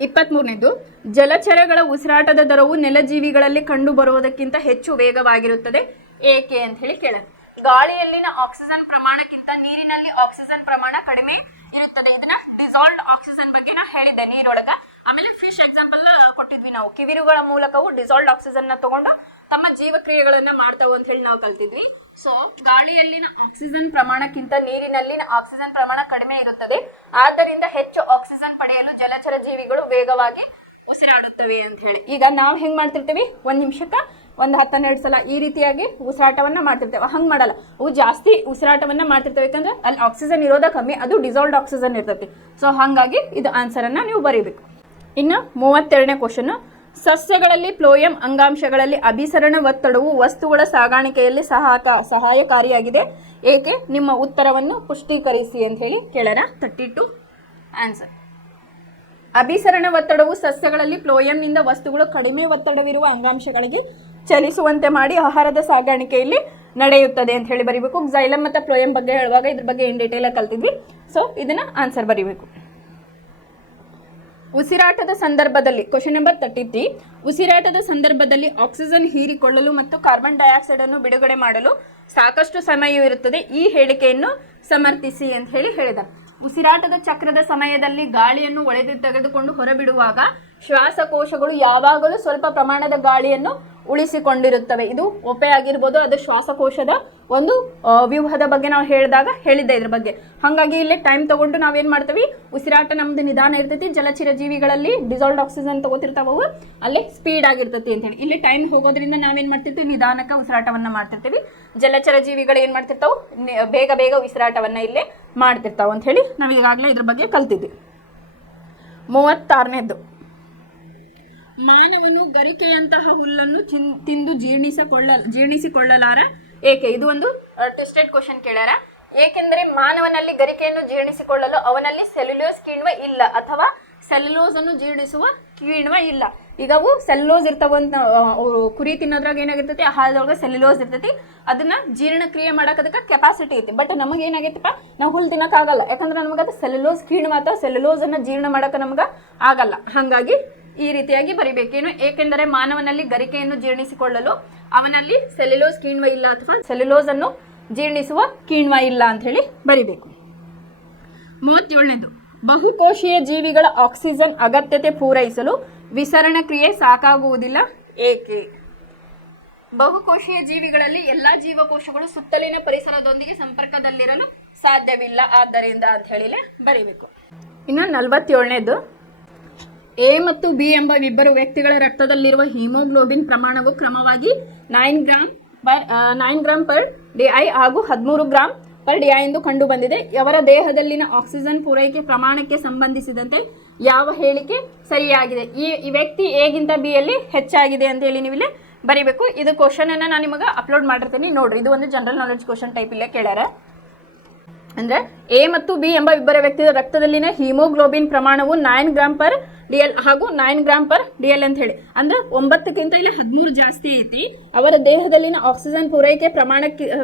23ನೇದು, ಜಲಚರಗಳ ಉಸಿರಾಟದ ದರವು ನೆಲಜೀವಿಗಳಲ್ಲಿ ಕಂಡು ಬರುವುದಕ್ಕಿಂತ ಹೆಚ್ಚು ವೇಗವಾಗಿರುತ್ತದೆ, ಏಕೆ ಅಂತ ಹೇಳಿ ಕೇಳೋದು. ಗಾಳಿಯಲ್ಲಿನ ಆಕ್ಸಿಜನ್ ಪ್ರಮಾಣಕ್ಕಿಂತ ನೀರಿನಲ್ಲಿ ಆಕ್ಸಿಜನ್ ಪ್ರಮಾಣ ಕಡಿಮೆ ಇರುತ್ತದೆ. ಇದನ್ನ ಡಿಸಾಲ್ವ್ಡ್ ಆಕ್ಸಿಜನ್ ಬಗ್ಗೆ ನಾ ಹೇಳಿದ್ದೆ ನೀರೊಳಗ. ಆಮೇಲೆ ಫಿಶ್ ಎಕ್ಸಾಂಪಲ್ ಕೊಟ್ಟಿದ್ವಿ ನಾವು. ಕಿವಿರುಗಳ ಮೂಲಕವು ಡಿಸಾಲ್ವ್ಡ್ ಆಕ್ಸಿಜನ್ ನ ತಗೊಂಡು ತಮ್ಮ ಜೀವಕ್ರಿಯೆಗಳನ್ನ ಮಾಡ್ತಾವು ಅಂತ ಹೇಳಿ ನಾವು ಕಲ್ತಿದ್ವಿ. ಸೊ ಗಾಳಿಯಲ್ಲಿನ ಆಕ್ಸಿಜನ್ ಪ್ರಮಾಣಕ್ಕಿಂತ ನೀರಿನಲ್ಲಿನ ಆಕ್ಸಿಜನ್ ಪ್ರಮಾಣ ಕಡಿಮೆ ಇರುತ್ತದೆ. ಆದ್ದರಿಂದ ಹೆಚ್ಚು ಆಕ್ಸಿಜನ್ ಪಡೆಯಲು ಜಲಚರ ಜೀವಿಗಳು ವೇಗವಾಗಿ ಉಸಿರಾಡುತ್ತವೆ ಅಂತ ಹೇಳಿ. ಈಗ ನಾವು ಹೆಂಗ್ ಮಾಡ್ತಿರ್ತೀವಿ, 1 ನಿಮಿಷಕ್ಕೆ 10-12 ಸಲ ಈ ರೀತಿಯಾಗಿ ಉಸಿರಾಟವನ್ನ ಮಾಡ್ತಿರ್ತೇವೆ. ಹಂಗ್ ಮಾಡಲ್ಲ, ಅವು ಜಾಸ್ತಿ ಉಸಿರಾಟವನ್ನ ಮಾಡ್ತಿರ್ತೇವೆ. ಯಾಕಂದ್ರೆ ಅಲ್ಲಿ ಆಕ್ಸಿಜನ್ ಇರೋದ ಕಮ್ಮಿ, ಅದು ಡಿಸಾಲ್ವ್ಡ್ ಆಕ್ಸಿಜನ್ ಇರ್ತೈತಿ. ಸೊ ಹಾಗಾಗಿ ಇದು ಆನ್ಸರ್ ಅನ್ನ ನೀವು ಬರೀಬೇಕು. ಇನ್ನು 32ನೇ ಕ್ವಶನ್, ಸಸ್ಯಗಳಲ್ಲಿ ಫ್ಲೋಯಂ ಅಂಗಾಂಶಗಳಲ್ಲಿ ಅಭಿಸರಣ ಒತ್ತಡವು ವಸ್ತುಗಳ ಸಾಗಾಣಿಕೆಯಲ್ಲಿ ಸಹಾಯಕಾರಿಯಾಗಿದೆ, ಏಕೆ? ನಿಮ್ಮ ಉತ್ತರವನ್ನು ಪುಷ್ಟೀಕರಿಸಿ ಅಂತ ಹೇಳಿ ಕೇಳರ. 32 ಆನ್ಸರ್. ಅಭಿಸರಣ ಒತ್ತಡವು ಸಸ್ಯಗಳಲ್ಲಿ ಫ್ಲೋಯಂನಿಂದ ವಸ್ತುಗಳು ಕಡಿಮೆ ಒತ್ತಡವಿರುವ ಅಂಗಾಂಶಗಳಿಗೆ ಚಲಿಸುವಂತೆ ಮಾಡಿ ಆಹಾರದ ಸಾಗಾಣಿಕೆಯಲ್ಲಿ ನಡೆಯುತ್ತದೆ ಅಂತ ಹೇಳಿ ಬರೀಬೇಕು. ಜೈಲಮ್ ಮತ್ತು ಫ್ಲೋಯಂ ಬಗ್ಗೆ ಹೇಳುವಾಗ ಇದ್ರ ಬಗ್ಗೆ ಇನ್ ಡೀಟೇಲ್ ಆಗಿ ಕಲ್ತಿದ್ವಿ. ಸೊ ಇದನ್ನ ಆನ್ಸರ್ ಬರೀಬೇಕು. ಉಸಿರಾಟದ ಸಂದರ್ಭದಲ್ಲಿ ಕ್ವಶನ್ ನಂಬರ್ 33, ಉಸಿರಾಟದ ಸಂದರ್ಭದಲ್ಲಿ ಆಕ್ಸಿಜನ್ ಹೀರಿಕೊಳ್ಳಲು ಮತ್ತು ಕಾರ್ಬನ್ ಡೈಆಕ್ಸೈಡ್ ಅನ್ನು ಬಿಡುಗಡೆ ಮಾಡಲು ಸಾಕಷ್ಟು ಸಮಯವಿರುತ್ತದೆ, ಈ ಹೇಳಿಕೆಯನ್ನು ಸಮರ್ಥಿಸಿ ಅಂತ ಹೇಳಿ ಹೇಳಿದ. ಉಸಿರಾಟದ ಚಕ್ರದ ಸಮಯದಲ್ಲಿ ಗಾಳಿಯನ್ನು ಒಳೆದು ತೆಗೆದುಕೊಂಡು ಹೊರಬಿಡುವಾಗ ಶ್ವಾಸಕೋಶಗಳು ಯಾವಾಗಲೂ ಸ್ವಲ್ಪ ಪ್ರಮಾಣದ ಗಾಳಿಯನ್ನು ಉಳಿಸಿಕೊಂಡಿರುತ್ತವೆ. ಇದು ಒಪ್ಪೆ ಆಗಿರ್ಬೋದು, ಅದು ಶ್ವಾಸಕೋಶದ ಒಂದು ವ್ಯೂಹದ ಬಗ್ಗೆ ನಾವು ಹೇಳಿದ್ದೆ ಇದ್ರ ಬಗ್ಗೆ. ಹಾಗಾಗಿ ಇಲ್ಲಿ ಟೈಮ್ ತಗೊಂಡು ನಾವೇನ್ ಮಾಡ್ತೀವಿ, ಉಸಿರಾಟ ನಮ್ದು ನಿಧಾನ ಇರ್ತೈತಿ. ಜಲಚರ ಜೀವಿಗಳಲ್ಲಿ ಡಿಸಾಲ್ವ್ಡ್ ಆಕ್ಸಿಜನ್ ತಗೋತಿರ್ತಾವ, ಅಲ್ಲಿ ಸ್ಪೀಡ್ ಆಗಿರ್ತೈತಿ ಅಂತ ಹೇಳಿ. ಇಲ್ಲಿ ಟೈಮ್ ಹೋಗೋದ್ರಿಂದ ನಾವೇನ್ ಮಾಡ್ತಿರ್ತೀವಿ, ನಿಧಾನಕ್ಕೆ ಉಸಿರಾಟವನ್ನ ಮಾಡ್ತಿರ್ತೀವಿ. ಜಲಚರ ಜೀವಿಗಳು ಏನ್ ಮಾಡ್ತಿರ್ತಾವ, ಬೇಗ ಬೇಗ ಉಸಿರಾಟವನ್ನ ಇಲ್ಲೇ ಮಾಡ್ತಿರ್ತಾವ ಅಂತ ಹೇಳಿ ನಾವು ಈಗಾಗಲೇ ಇದ್ರ ಬಗ್ಗೆ ಕಲ್ತಿದ್ವಿ. 36ನೇದ್ದು, ಮಾನವನು ಗರಿಕೆಯಂತಹ ಹುಲ್ಲನ್ನು ತಿಂದು ಜೀರ್ಣಿಸಿಕೊಳ್ಳಲಾರ, ಏಕೆ? ಇದು ಒಂದು ಟ್ವಿಸ್ಟೆಡ್ ಕ್ವಶನ್ ಕೇಳ್ಯಾರ. ಏಕೆಂದರೆ ಮಾನವನಲ್ಲಿ ಗರಿಕೆಯನ್ನು ಜೀರ್ಣಿಸಿಕೊಳ್ಳಲು ಅವನಲ್ಲಿ ಸೆಲ್ಯುಲೋಸ್ ಕಿಣ್ವ ಇಲ್ಲ, ಅಥವಾ ಸೆಲ್ಯುಲೋಸ್ ಅನ್ನು ಜೀರ್ಣಿಸುವ ಕಿಣ್ವ ಇಲ್ಲ. ಈಗ ಅವು ಸೆಲ್ಯುಲೋಸ್ ಇರ್ತಾವಂತ, ಕುರಿ ತಿನ್ನೋದ್ರಾಗ ಏನಾಗಿರ್ತೈತಿ, ಆಹಾರದೊಳಗೆ ಸೆಲ್ಯುಲೋಸ್ ಇರ್ತೈತಿ. ಅದನ್ನ ಜೀರ್ಣಕ್ರಿಯೆ ಮಾಡಕ್ಕೆ ಕೆಪಾಸಿಟಿ ಐತಿ. ಬಟ್ ನಮಗೆ ಏನಾಗೈತಪ್ಪ, ನಾವು ಹುಲ್ಲು ತಿನ್ನಕ್ಕಾಗಲ್ಲ. ಯಾಕಂದ್ರೆ ನಮಗೆ ಅದು ಸೆಲ್ಯುಲೋಸ್ ಕಿಣ್ವ ಅಥವಾ ಸೆಲ್ಯುಲೋಸ್ ಅನ್ನ ಜೀರ್ಣ ಮಾಡಕ್ಕೆ ನಮ್ಗೆ ಆಗಲ್ಲ. ಹಾಗಾಗಿ ಈ ರೀತಿಯಾಗಿ ಬರಿಬೇಕೇನು, ಏಕೆಂದರೆ ಮಾನವನಲ್ಲಿ ಗರಿಕೆಯನ್ನು ಜೀರ್ಣಿಸಿಕೊಳ್ಳಲು ಅವನಲ್ಲಿ ಸೆಲ್ಯುಲೋಸ್ ಕಿಣ್ವ ಇಲ್ಲ, ಅಥವಾ ಸೆಲ್ಯುಲೋಸ್ ಅನ್ನು ಜೀರ್ಣಿಸುವ ಕಿಣ್ವ ಇಲ್ಲ ಅಂತ ಹೇಳಿ ಬರಿಬೇಕು. 37ನೇದು, ಬಹುಕೋಶೀಯ ಜೀವಿಗಳ ಆಕ್ಸಿಜನ್ ಅಗತ್ಯತೆ ಪೂರೈಸಲು ವಿಸರಣ ಕ್ರಿಯೆ ಸಾಕಾಗುವುದಿಲ್ಲ, ಏಕೆ? ಬಹುಕೋಶೀಯ ಜೀವಿಗಳಲ್ಲಿ ಎಲ್ಲಾ ಜೀವಕೋಶಗಳು ಸುತ್ತಲಿನ ಪರಿಸರದೊಂದಿಗೆ ಸಂಪರ್ಕದಲ್ಲಿರಲು ಸಾಧ್ಯವಿಲ್ಲ ಆದ್ದರಿಂದ ಅಂತ ಹೇಳಿಲೆ ಬರೀಬೇಕು. ಇನ್ನು 47ನೇದು, ಎ ಮತ್ತು ಬಿ ಎಂಬ ಇಬ್ಬರು ವ್ಯಕ್ತಿಗಳ ರಕ್ತದಲ್ಲಿರುವ ಹಿಮೋಗ್ಲೋಬಿನ್ ಪ್ರಮಾಣವು ಕ್ರಮವಾಗಿ 9 ಗ್ರಾಂ ಪರ್ ಡಿಐ ಹಾಗೂ 13 ಗ್ರಾಂ ಪರ್ ಡಿಐ ಎಂದು ಕಂಡು ಬಂದಿದೆ. ಅವರ ದೇಹದಲ್ಲಿನ ಆಕ್ಸಿಜನ್ ಪೂರೈಕೆ ಪ್ರಮಾಣಕ್ಕೆ ಸಂಬಂಧಿಸಿದಂತೆ ಯಾವ ಹೇಳಿಕೆ ಸರಿಯಾಗಿದೆ? ಈ ವ್ಯಕ್ತಿ ಎಗಿಂತ ಬಿ ಯಲ್ಲಿ ಹೆಚ್ಚಾಗಿದೆ ಅಂತ ಹೇಳಿ ನೀವು ಇಲ್ಲಿ ಬರೀಬೇಕು. ಇದು ಕ್ವಶನ್ ಅನ್ನ ನಾನು ನಿಮಗೆ ಅಪ್ಲೋಡ್ ಮಾಡಿರ್ತೀನಿ ನೋಡ್ರಿ. ಇದು ಒಂದು ಜನರಲ್ ನಾಲೆಡ್ಜ್ ಕ್ವಶನ್ ಟೈಪ್ ಇಲ್ಲೇ ಕೇಳ್ಯಾರ. ಅಂದ್ರೆ ಎ ಮತ್ತು ಬಿ ಎಂಬ ಇಬ್ಬರ ವ್ಯಕ್ತಿಗಳ ರಕ್ತದಲ್ಲಿನ ಹಿಮೋಗ್ಲೋಬಿನ್ ಪ್ರಮಾಣವು 9 ಗ್ರಾಂ ಪರ್ ಡಿಎಲ್ ಹಾಗೂ 9 ಗ್ರಾಂ ಪರ್ ಡಿಎಲ್ ಅಂತ ಹೇಳಿ, ಅಂದ್ರೆ 9ಕ್ಕಿಂತ ಇಲ್ಲಿ 13 ಜಾಸ್ತಿ ಐತಿ. ಅವರ ದೇಹದಲ್ಲಿನ ಆಕ್ಸಿಜನ್ ಪೂರೈಕೆ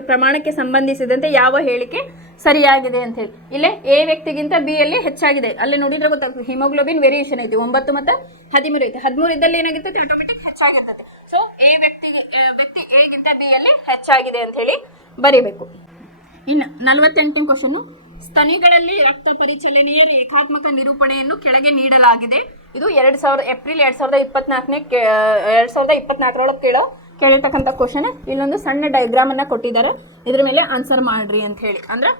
ಪ್ರಮಾಣಕ್ಕೆ ಸಂಬಂಧಿಸಿದಂತೆ ಯಾವ ಹೇಳಿಕೆ ಸರಿಯಾಗಿದೆ ಅಂತ ಹೇಳಿ. ಇಲ್ಲೇ ಎ ವ್ಯಕ್ತಿಗಿಂತ ಬಿ ಯಲ್ಲಿ ಹೆಚ್ಚಾಗಿದೆ. ಅಲ್ಲಿ ನೋಡಿದ್ರೆ ಗೊತ್ತಾಗ್ತದೆ ಹಿಮೋಗ್ಲೋಬಿನ್ ವೇರಿಯೇಷನ್ ಐತಿ. 9 ಮತ್ತು 13 ಐತಿ. 13 ಇದ್ದಲ್ಲಿ ಏನಾಗಿರ್ತೈತಿ ಆಟೋಮೆಟಿಕ್ ಹೆಚ್ಚಾಗಿರ್ತೈತಿ. ಸೊ ವ್ಯಕ್ತಿ ಎಗಿಂತ ಬಿ ಯಲ್ಲಿ ಹೆಚ್ಚಾಗಿದೆ ಅಂತ ಹೇಳಿ ಬರೀಬೇಕು. ಇನ್ನು 48ನೇ ಕ್ವಶನ್, ಸ್ತನಿಗಳಲ್ಲಿ ರಕ್ತ ಪರಿಚಲನೆಯ ರೇಖಾತ್ಮಕ ನಿರೂಪಣೆಯನ್ನು ಕೆಳಗೆ ನೀಡಲಾಗಿದೆ. ಇದು ಏಪ್ರಿಲ್ 2024 ಕೇಳಿರ್ತಕ್ಕಂಥ ಕ್ವಶನ್. ಇಲ್ಲೊಂದು ಸಣ್ಣ ಡಯಾಗ್ರಾಮ್ ಅನ್ನ ಕೊಟ್ಟಿದ್ದಾರೆ, ಇದ್ರ ಮೇಲೆ ಆನ್ಸರ್ ಮಾಡ್ರಿ ಅಂತ ಹೇಳಿ. ಅಂದ್ರೆ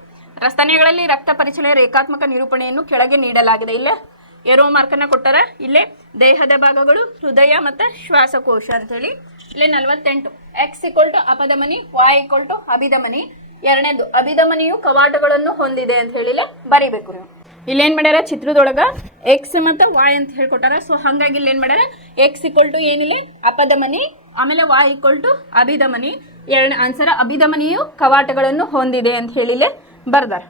ಸ್ತನಿಗಳಲ್ಲಿ ರಕ್ತ ಪರಿಚಲನೆಯ ರೇಖಾತ್ಮಕ ನಿರೂಪಣೆಯನ್ನು ಕೆಳಗೆ ನೀಡಲಾಗಿದೆ. ಇಲ್ಲೇ ಏರೋ ಮಾರ್ಕ್ ಅನ್ನ ಕೊಟ್ಟಾರ. ಇಲ್ಲೇ ದೇಹದ ಭಾಗಗಳು, ಹೃದಯ ಮತ್ತೆ ಶ್ವಾಸಕೋಶ ಅಂತ ಹೇಳಿ. ಇಲ್ಲೇ 48 X = ಅಪಧಮನಿ, Y = ಅಭಿಧಮನಿ. ಎರಡನೇದು ಅಭಿಧಮನಿಯು ಕವಾಟಗಳನ್ನು ಹೊಂದಿದೆ ಅಂತ ಹೇಳಿಲ್ಲ ಬರೀಬೇಕು ನೀವು. ಇಲ್ಲೇನ್ ಮಾಡ್ಯಾರ ಚಿತ್ರದೊಳಗ ಎಕ್ಸ್ ಮತ್ತು ವಾಯ್ ಅಂತ ಹೇಳ್ಕೊಟ್ಟಾರ. ಸೊ ಹಾಗಾಗಿ ಇಲ್ಲಿ ಏನ್ ಮಾಡ್ಯಾರ X = ಏನಿಲ್ಲ ಅಪಧಮನಿ, ಆಮೇಲೆ Y = ಅಭಿಧಮನಿ. ಎರಡನೇ ಆನ್ಸರ್ ಅಭಿಧಮನಿಯು ಕವಾಟಗಳನ್ನು ಹೊಂದಿದೆ ಅಂತ ಹೇಳಿಲ್ಲ ಬರ್ದಾರ.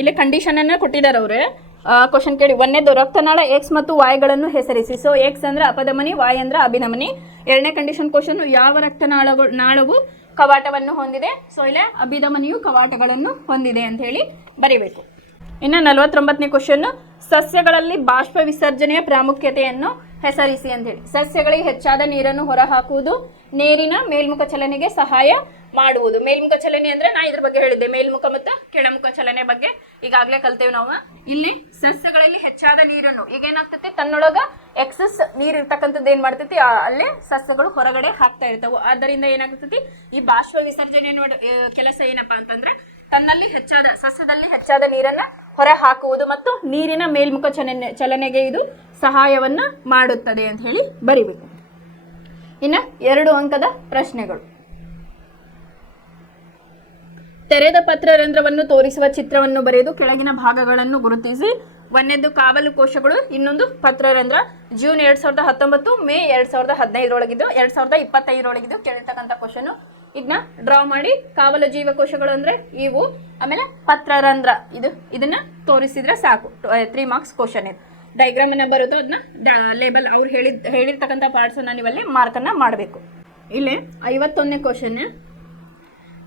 ಇಲ್ಲಿ ಕಂಡೀಷನ್ ಅನ್ನ ಕೊಟ್ಟಿದ್ದಾರೆ ಅವ್ರೆ. ಕ್ವಶನ್ ಕೇಳಿ. ಒಂದನೇದು ರಕ್ತನಾಳ ಎಕ್ಸ್ ಮತ್ತು ವಾಯ್ಗಳನ್ನು ಹೆಸರಿಸಿ. ಸೊ ಎಕ್ಸ್ ಅಂದ್ರೆ ಅಪಧಮನಿ, ವಾಯ್ ಅಂದ್ರೆ ಅಭಿಧಮನಿ. ಎರಡನೇ ಕಂಡೀಷನ್ ಕ್ವಶನ್, ಯಾವ ನಾಳವು ಕವಾಟವನ್ನು ಹೊಂದಿದೆ? ಸೊ ಇಲ್ಲೇ ಅಭಿಧಮನಿಯು ಕವಾಟಗಳನ್ನು ಹೊಂದಿದೆ ಅಂತ ಹೇಳಿ ಬರೀಬೇಕು. ಇನ್ನು 49ನೇ ಕ್ವಶನ್, ಸಸ್ಯಗಳಲ್ಲಿ ಬಾಷ್ಪ ವಿಸರ್ಜನೆಯ ಪ್ರಾಮುಖ್ಯತೆಯನ್ನು ಹೆಸರಿಸಿ ಅಂತ ಹೇಳಿ. ಸಸ್ಯಗಳಿಗೆ ಹೆಚ್ಚಾದ ನೀರನ್ನು ಹೊರಹಾಕುವುದು, ನೀರಿನ ಮೇಲ್ಮುಖ ಚಲನೆಗೆ ಸಹಾಯ ಮಾಡುವುದು. ಮೇಲ್ಮುಖ ಚಲನೆ ಅಂದ್ರೆ ನಾ ಇದ್ರ ಬಗ್ಗೆ ಹೇಳಿದ್ದೆ, ಮೇಲ್ಮುಖ ಮತ್ತು ಕೆಳಮುಖ ಚಲನೆ ಬಗ್ಗೆ ಈಗಾಗಲೇ ಕಲ್ತೇವೆ ನಾವು. ಇಲ್ಲಿ ಸಸ್ಯಗಳಲ್ಲಿ ಹೆಚ್ಚಾದ ನೀರನ್ನು ಈಗ ಏನಾಗ್ತೈತಿ, ತನ್ನೊಳಗ ಎಕ್ಸಸ್ ನೀರ್ ಇರ್ತಕ್ಕಂಥದ್ದು ಏನ್ ಮಾಡ್ತೈತಿ, ಅಲ್ಲೇ ಸಸ್ಯಗಳು ಹೊರಗಡೆ ಹಾಕ್ತಾ ಇರ್ತಾವೆ. ಆದ್ದರಿಂದ ಏನಾಗ್ತೈತಿ, ಈ ಬಾಷ್ಪ ವಿಸರ್ಜನೆ ಕೆಲಸ ಏನಪ್ಪಾ ಅಂತಂದ್ರೆ ಸಸ್ಯದಲ್ಲಿ ಹೆಚ್ಚಾದ ನೀರನ್ನ ಹೊರ ಹಾಕುವುದು ಮತ್ತು ನೀರಿನ ಮೇಲ್ಮುಖ ಚಲನೆಗೆ ಇದು ಸಹಾಯವನ್ನ ಮಾಡುತ್ತದೆ ಅಂತ ಹೇಳಿ ಬರಿಬೇಕು. ಇನ್ನು 2 ಅಂಕದ ಪ್ರಶ್ನೆಗಳು. ತೆರೆದ ಪತ್ರರಂಧ್ರವನ್ನು ತೋರಿಸುವ ಚಿತ್ರವನ್ನು ಬರೆದು ಕೆಳಗಿನ ಭಾಗಗಳನ್ನು ಗುರುತಿಸಿ. ಒಂದನೇದು ಕಾವಲು ಕೋಶಗಳು, ಇನ್ನೊಂದು ಪತ್ರರಂಧ್ರ. ಜೂನ್ 2019, ಮೇ 2015 2025 ಕೇಳಿರ್ತಕ್ಕಂಥ ಕ್ವಶನ್. ಇದನ್ನ ಡ್ರಾ ಮಾಡಿ. ಕಾವಲು ಜೀವಕೋಶಗಳು ಅಂದ್ರೆ ಇವು, ಆಮೇಲೆ ಪತ್ರರಂಧ್ರ ಇದನ್ನ ತೋರಿಸಿದ್ರೆ ಸಾಕು. 3 ಮಾರ್ಕ್ಸ್ ಕ್ವಶನ್ ಇದು. ಡಯಾಗ್ರಾಮ್ ಅನ್ನ ಬರೋದು, ಅದನ್ನ ಲೇಬಲ್ ಅವ್ರು ಹೇಳಿರ್ತಕ್ಕಂಥ ಪಾರ್ಟ್ಸ್ ಅನ್ನ ನೀವಲ್ಲಿ ಮಾರ್ಕನ್ನ ಮಾಡಬೇಕು. ಇಲ್ಲಿ 51ನೇ ಕ್ವಶನ್,